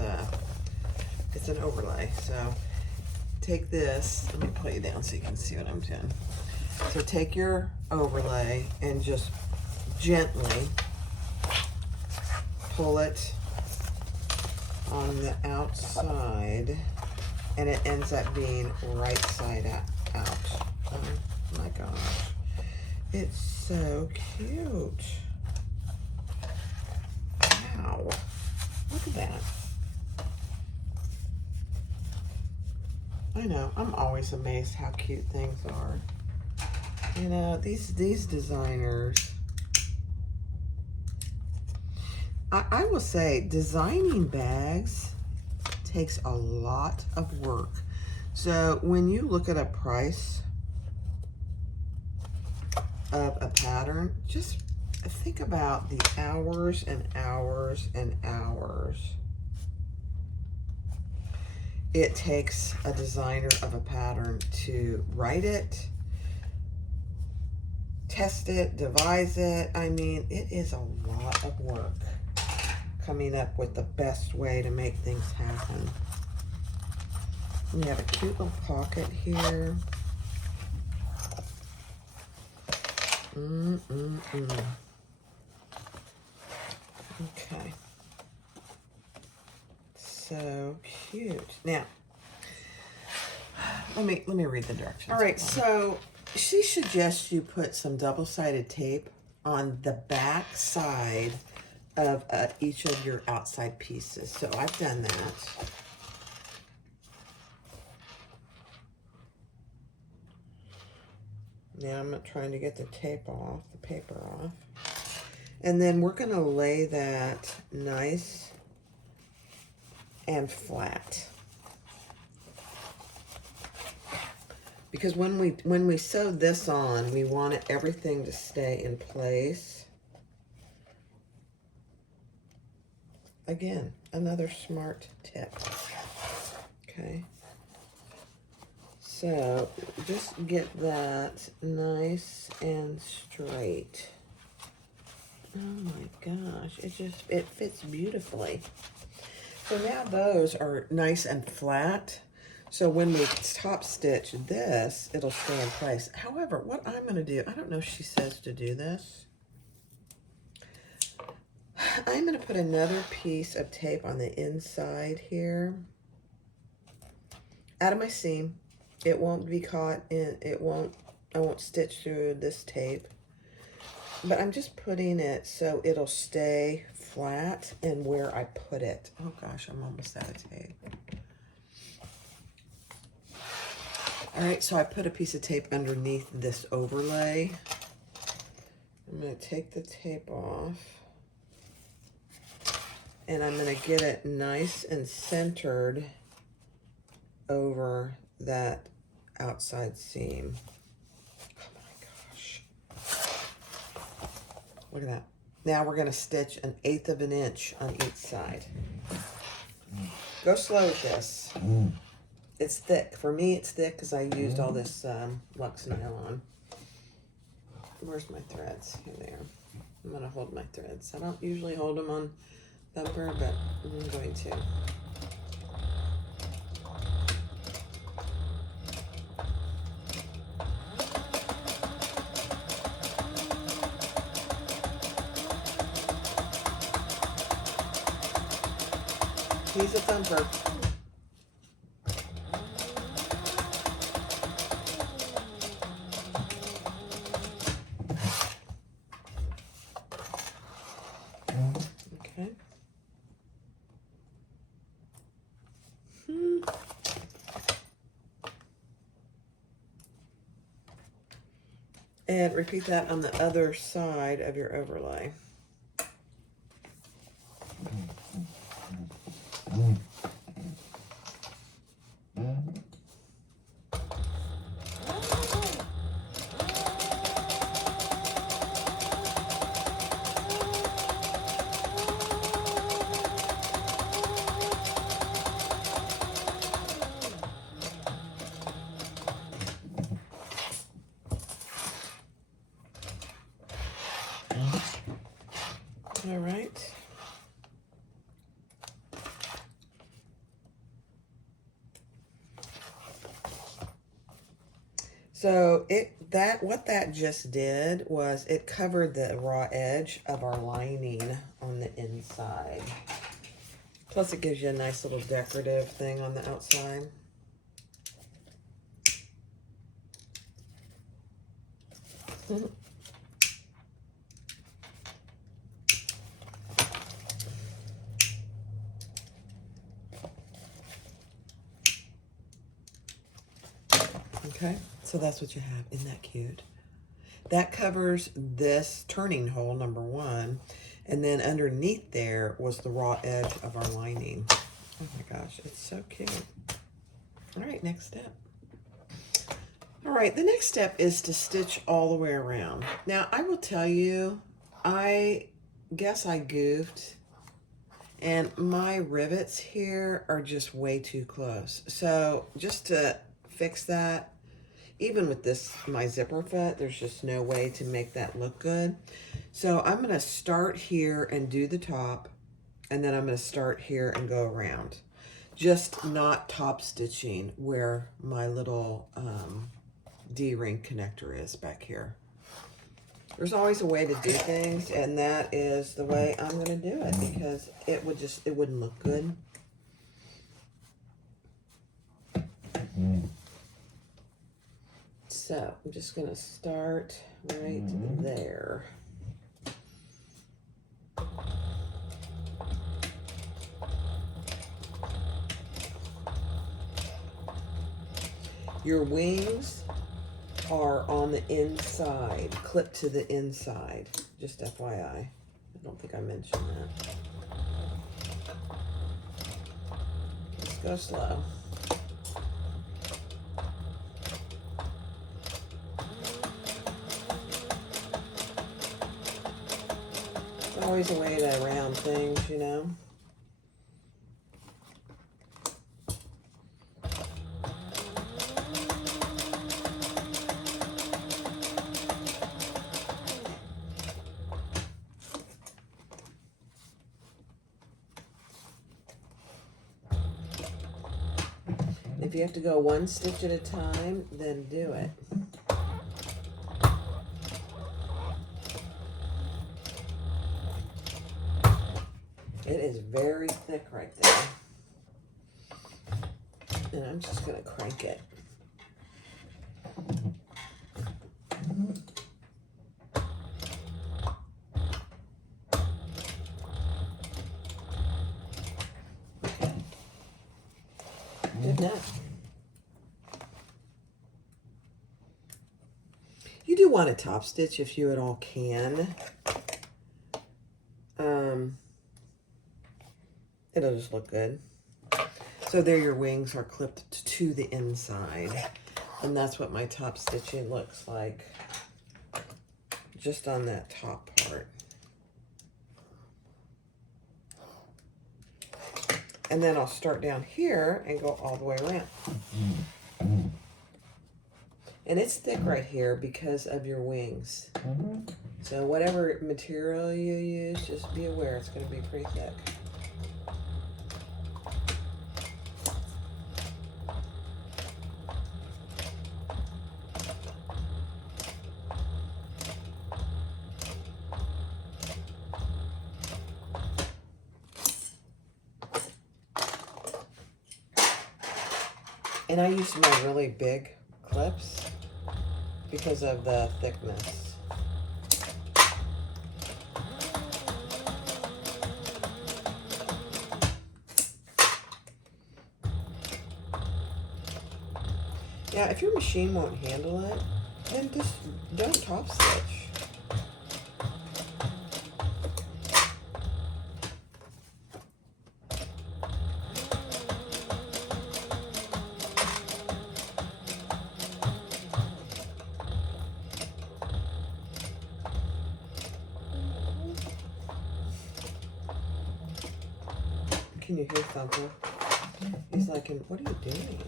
it's an overlay. So take this, let me put you down so you can see what I'm doing. So take your overlay and just gently pull it on the outside, and it ends up being right side out. Oh my gosh. It's so cute. Wow. Look at that. I know, I'm always amazed how cute things are. You know, these designers, I will say designing bags takes a lot of work. So when you look at a price of a pattern, just think about the hours and hours and hours it takes a designer of a pattern to write it, test it, devise it. I mean, it is a lot of work coming up with the best way to make things happen. We have a cute little pocket here. Okay. So cute. Now, let me read the directions. All right, so she suggests you put some double-sided tape on the back side of each of your outside pieces. So I've done that. Now I'm not trying to get the tape off, the paper off. And then we're gonna lay that nice and flat. Because when we sew this on, we want everything to stay in place. Again, another smart tip. Okay. So just get that nice and straight. Oh my gosh, it fits beautifully. So now those are nice and flat. So when we top stitch this, it'll stay in place. However, what I'm gonna do, I don't know if she says to do this. I'm gonna put another piece of tape on the inside here. Out of my seam. It won't be caught in, I won't stitch through this tape. But I'm just putting it so it'll stay flat and where I put it. Oh gosh, I'm almost out of tape. All right, so I put a piece of tape underneath this overlay. I'm gonna take the tape off. And I'm gonna get it nice and centered over that outside seam. Oh my gosh. Look at that. Now we're gonna stitch 1/8 of an inch on each side. Go slow with this. It's thick. For me, it's thick because I used all this Luxe nylon. Where's my threads? Here they are. I'm going to hold my threads. I don't usually hold them on bumper, but I'm going to. He's a thumper. Okay. And repeat that on the other side of your overlay. All right. So what that just did was it covered the raw edge of our lining on the inside. Plus it gives you a nice little decorative thing on the outside. Okay, so that's what you have. Isn't that cute? That covers this turning hole, number one. And then underneath there was the raw edge of our lining. Oh my gosh, it's so cute. All right, next step. All right, the next step is to stitch all the way around. Now, I will tell you, I guess I goofed. And my rivets here are just way too close. So just to fix that, even with this, my zipper foot, there's just no way to make that look good. So I'm gonna start here and do the top, and then I'm gonna start here and go around. Just not top stitching where my little D-ring connector is back here. There's always a way to do things, and that is the way I'm gonna do it because it wouldn't look good. So I'm just gonna start right there. Your wings are on the inside, clipped to the inside. Just FYI. I don't think I mentioned that. Let's go slow. There's always a way to round things, you know. If you have to go one stitch at a time, then do it. It is very thick right there. And I'm just going to crank it. Okay. Good enough. You do want a top stitch if you at all can. It'll just look good. So there your wings are clipped to the inside. And that's what my top stitching looks like. Just on that top part. And then I'll start down here and go all the way around. And it's thick right here because of your wings. So whatever material you use, just be aware it's going to be pretty thick. And I use my really big clips because of the thickness. Yeah, if your machine won't handle it, then just don't top stitch. Can you hear Thumper? He's like, what are you doing?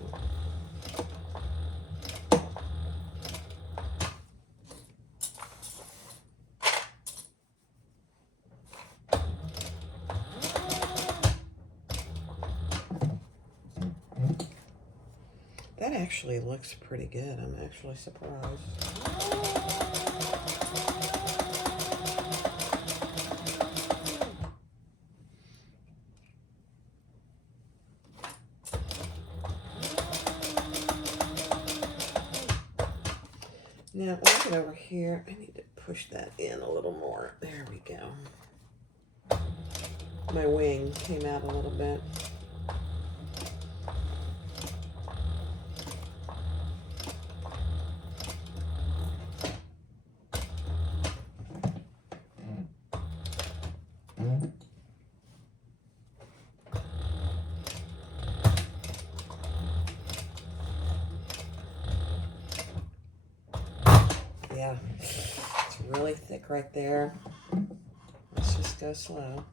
That actually looks pretty good. I'm actually surprised. Now, look it over here. I need to push that in a little more. There we go. My wing came out a little bit. Yeah, it's really thick right there. Let's just go slow.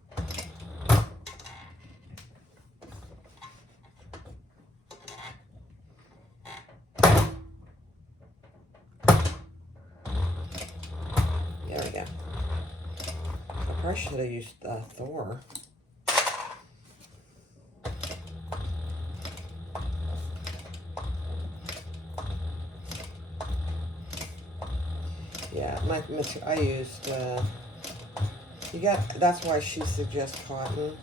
There we go. I probably should have used Thor. Yeah, I used, that's why she suggests cotton.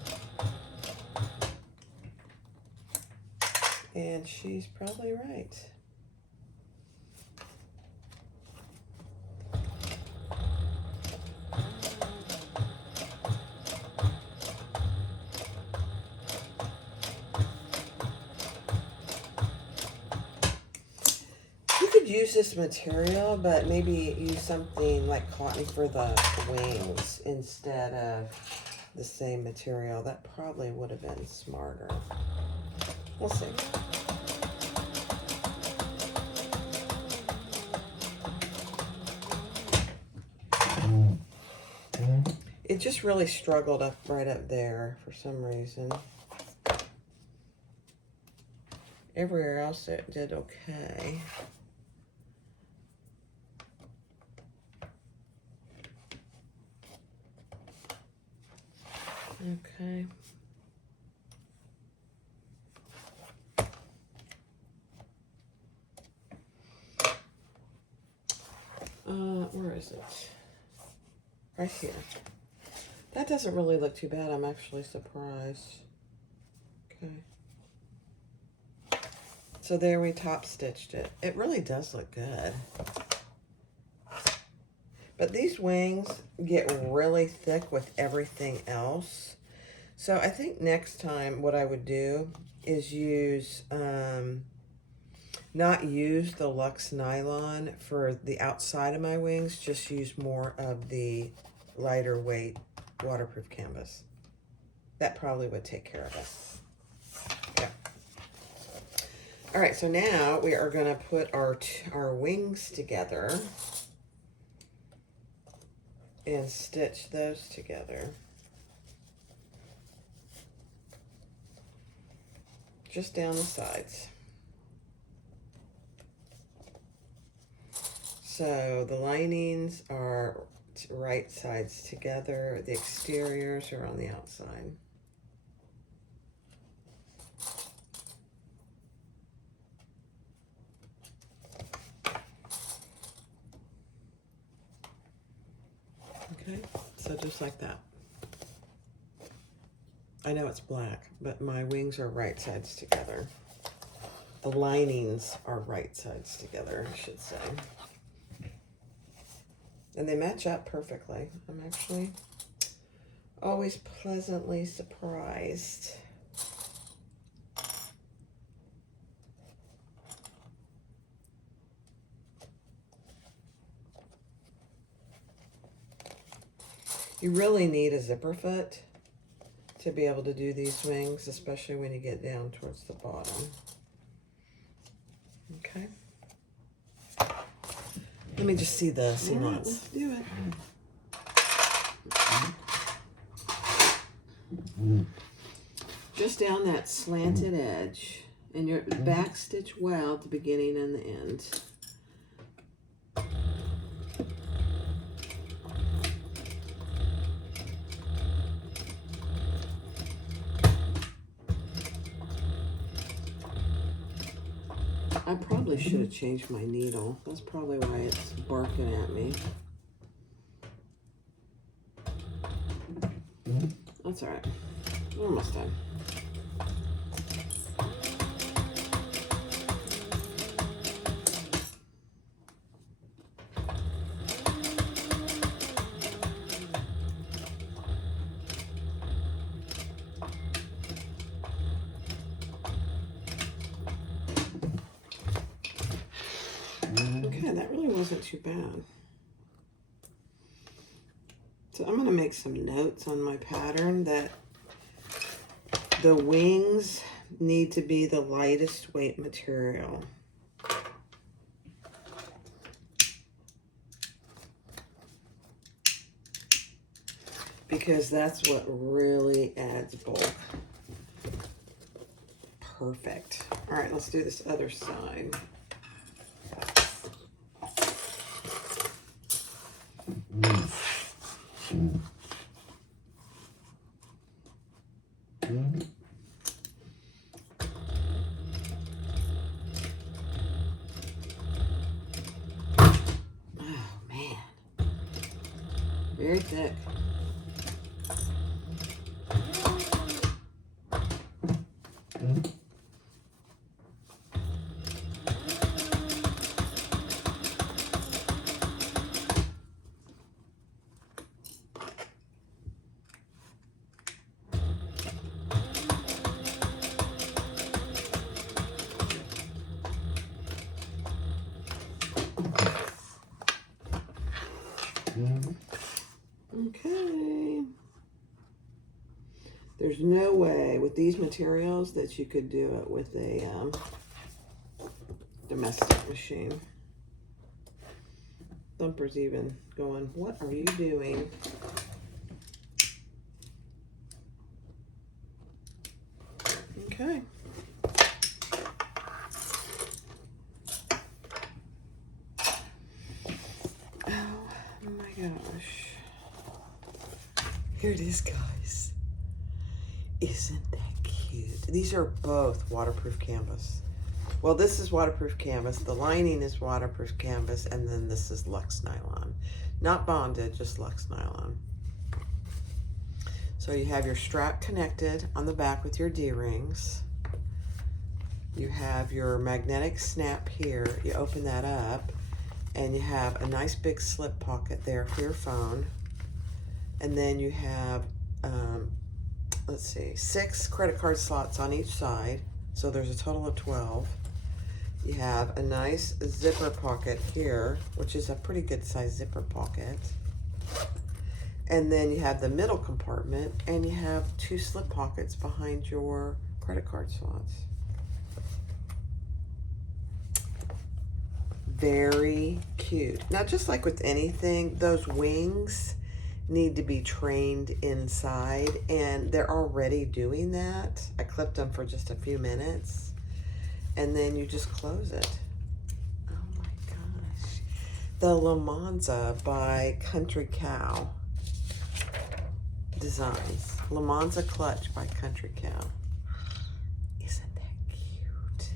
And she's probably right. Use this material, but maybe use something like cotton for the wings instead of the same material. That probably would have been smarter. We'll see. It just really struggled right up there for some reason. Everywhere else it did okay. Okay. Where is it? Right here. That doesn't really look too bad. I'm actually surprised. Okay. So there we top stitched it. It really does look good. But these wings get really thick with everything else. So I think next time what I would do is use, not use the Luxe nylon for the outside of my wings, just use more of the lighter weight waterproof canvas. That probably would take care of it. Okay. All right, so now we are gonna put our wings together and stitch those together. Just down the sides. So the linings are right sides together. The exteriors are on the outside. Okay, so just like that. I know it's black, but my wings are right sides together. The linings are right sides together, I should say. And they match up perfectly. I'm actually always pleasantly surprised. You really need a zipper foot to be able to do these wings, especially when you get down towards the bottom. Okay. Let me just see the seamless. Let's do it. Just down that slanted edge, and your back stitch well at the beginning and the end. I probably should have changed my needle. That's probably why it's barking at me. That's all right. We're almost done. Okay, that really wasn't too bad. So I'm going to make some notes on my pattern that the wings need to be the lightest weight material. Because that's what really adds bulk. Perfect. All right, let's do this other side. Very thick. Okay. There's no way with these materials that you could do it with a domestic machine. Thumper's even going, what are you doing? Okay. Oh my gosh. Here it is, guys. Isn't that cute? These are both waterproof canvas. Well, this is waterproof canvas. The lining is waterproof canvas, and then this is Luxe nylon. Not bonded, just Luxe nylon. So you have your strap connected on the back with your D-rings. You have your magnetic snap here. You open that up, and you have a nice big slip pocket there for your phone. And then you have, let's see, 6 credit card slots on each side. So there's a total of 12. You have a nice zipper pocket here, which is a pretty good size zipper pocket. And then you have the middle compartment, and you have 2 slip pockets behind your credit card slots. Very cute. Now, just like with anything, those wings need to be trained inside, and they're already doing that. I clipped them for just a few minutes, and then you just close it. Oh my gosh. the Lemonza by Country Cow Designs. Lemonza clutch by Country Cow. Isn't that cute?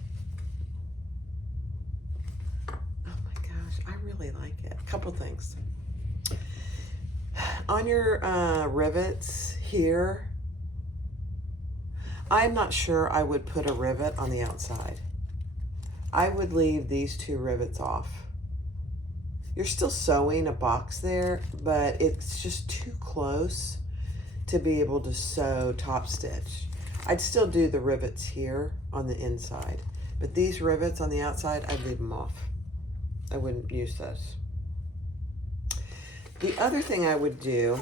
Oh my gosh, I really like it. A couple things. On your rivets here, I'm not sure I would put a rivet on the outside. I would leave these two rivets off. You're still sewing a box there, but it's just too close to be able to sew top stitch. I'd still do the rivets here on the inside, but these rivets on the outside, I'd leave them off. I wouldn't use those. The other thing I would do,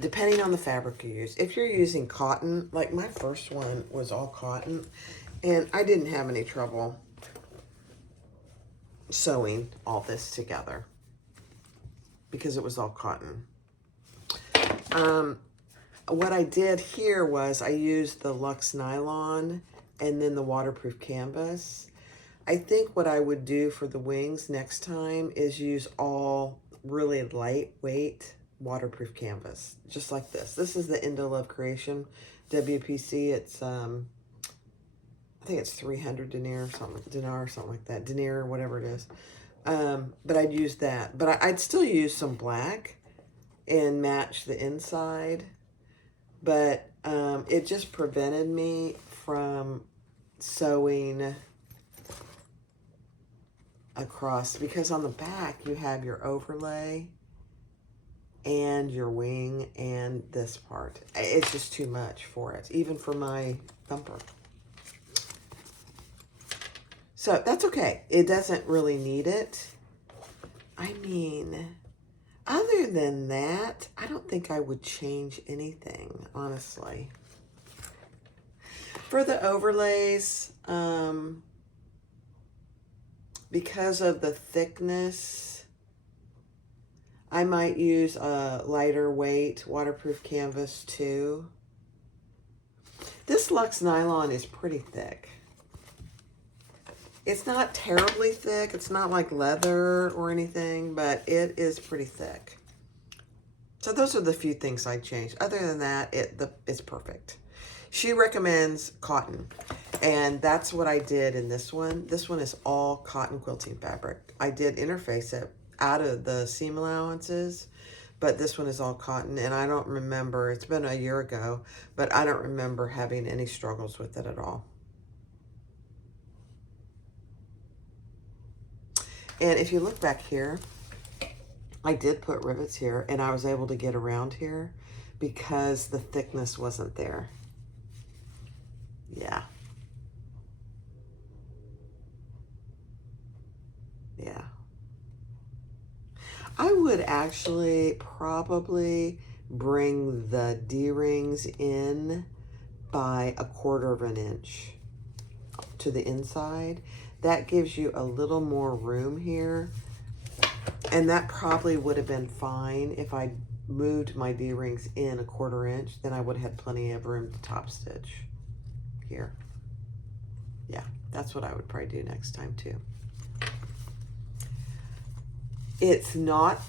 depending on the fabric you use, if you're using cotton, like my first one was all cotton, and I didn't have any trouble sewing all this together because it was all cotton. What I did here was I used the Luxe nylon and then the waterproof canvas. I think what I would do for the wings next time is use all really lightweight waterproof canvas, just like this. This is the Indo Love Creation WPC. It's I think it's 300 denier or something like that. Denier, whatever it is. But I'd use that. But I'd still use some black and match the inside. But it just prevented me from sewing across, because on the back you have your overlay and your wing and this part. It's just too much for it, even for my thumper. So that's okay. It doesn't really need it. I mean, other than that, I don't think I would change anything, honestly. For the overlays, because of the thickness, I might use a lighter weight waterproof canvas too. This Luxe nylon is pretty thick. It's not terribly thick. It's not like leather or anything, but it is pretty thick. So those are the few things I changed. Other than that, it's perfect. She recommends cotton, and that's what I did in this one. This one is all cotton quilting fabric. I did interface it out of the seam allowances, but this one is all cotton, and I don't remember, it's been a year ago, but I don't remember having any struggles with it at all. And if you look back here, I did put rivets here, and I was able to get around here because the thickness wasn't there. Yeah. Yeah. I would actually probably bring the D-rings in by 1/4 of an inch to the inside. That gives you a little more room here. And that probably would have been fine if I moved my D-rings in 1/4 inch. Then I would have had plenty of room to top stitch here. Yeah, that's what I would probably do next time too. It's not,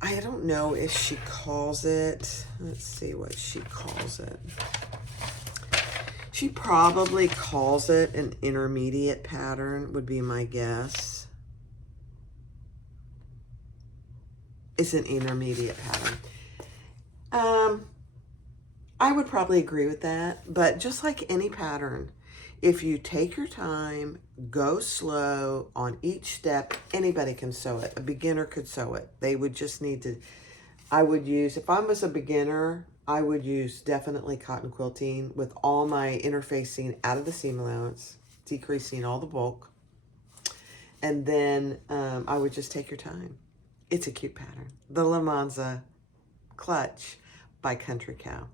I don't know if she calls it, let's see what she calls it. She probably calls it an intermediate pattern, would be my guess. It's an intermediate pattern. I would probably agree with that, but just like any pattern, if you take your time, go slow on each step, anybody can sew it. A beginner could sew it. They would just need to, I would use, if I was a beginner, I would use definitely cotton quilting with all my interfacing out of the seam allowance, decreasing all the bulk. And then I would just take your time. It's a cute pattern. The Lemonza Clutch by Country Cow.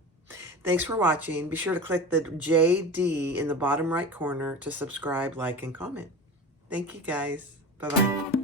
Thanks for watching. Be sure to click the JD in the bottom right corner to subscribe, like, and comment. Thank you guys. Bye-bye.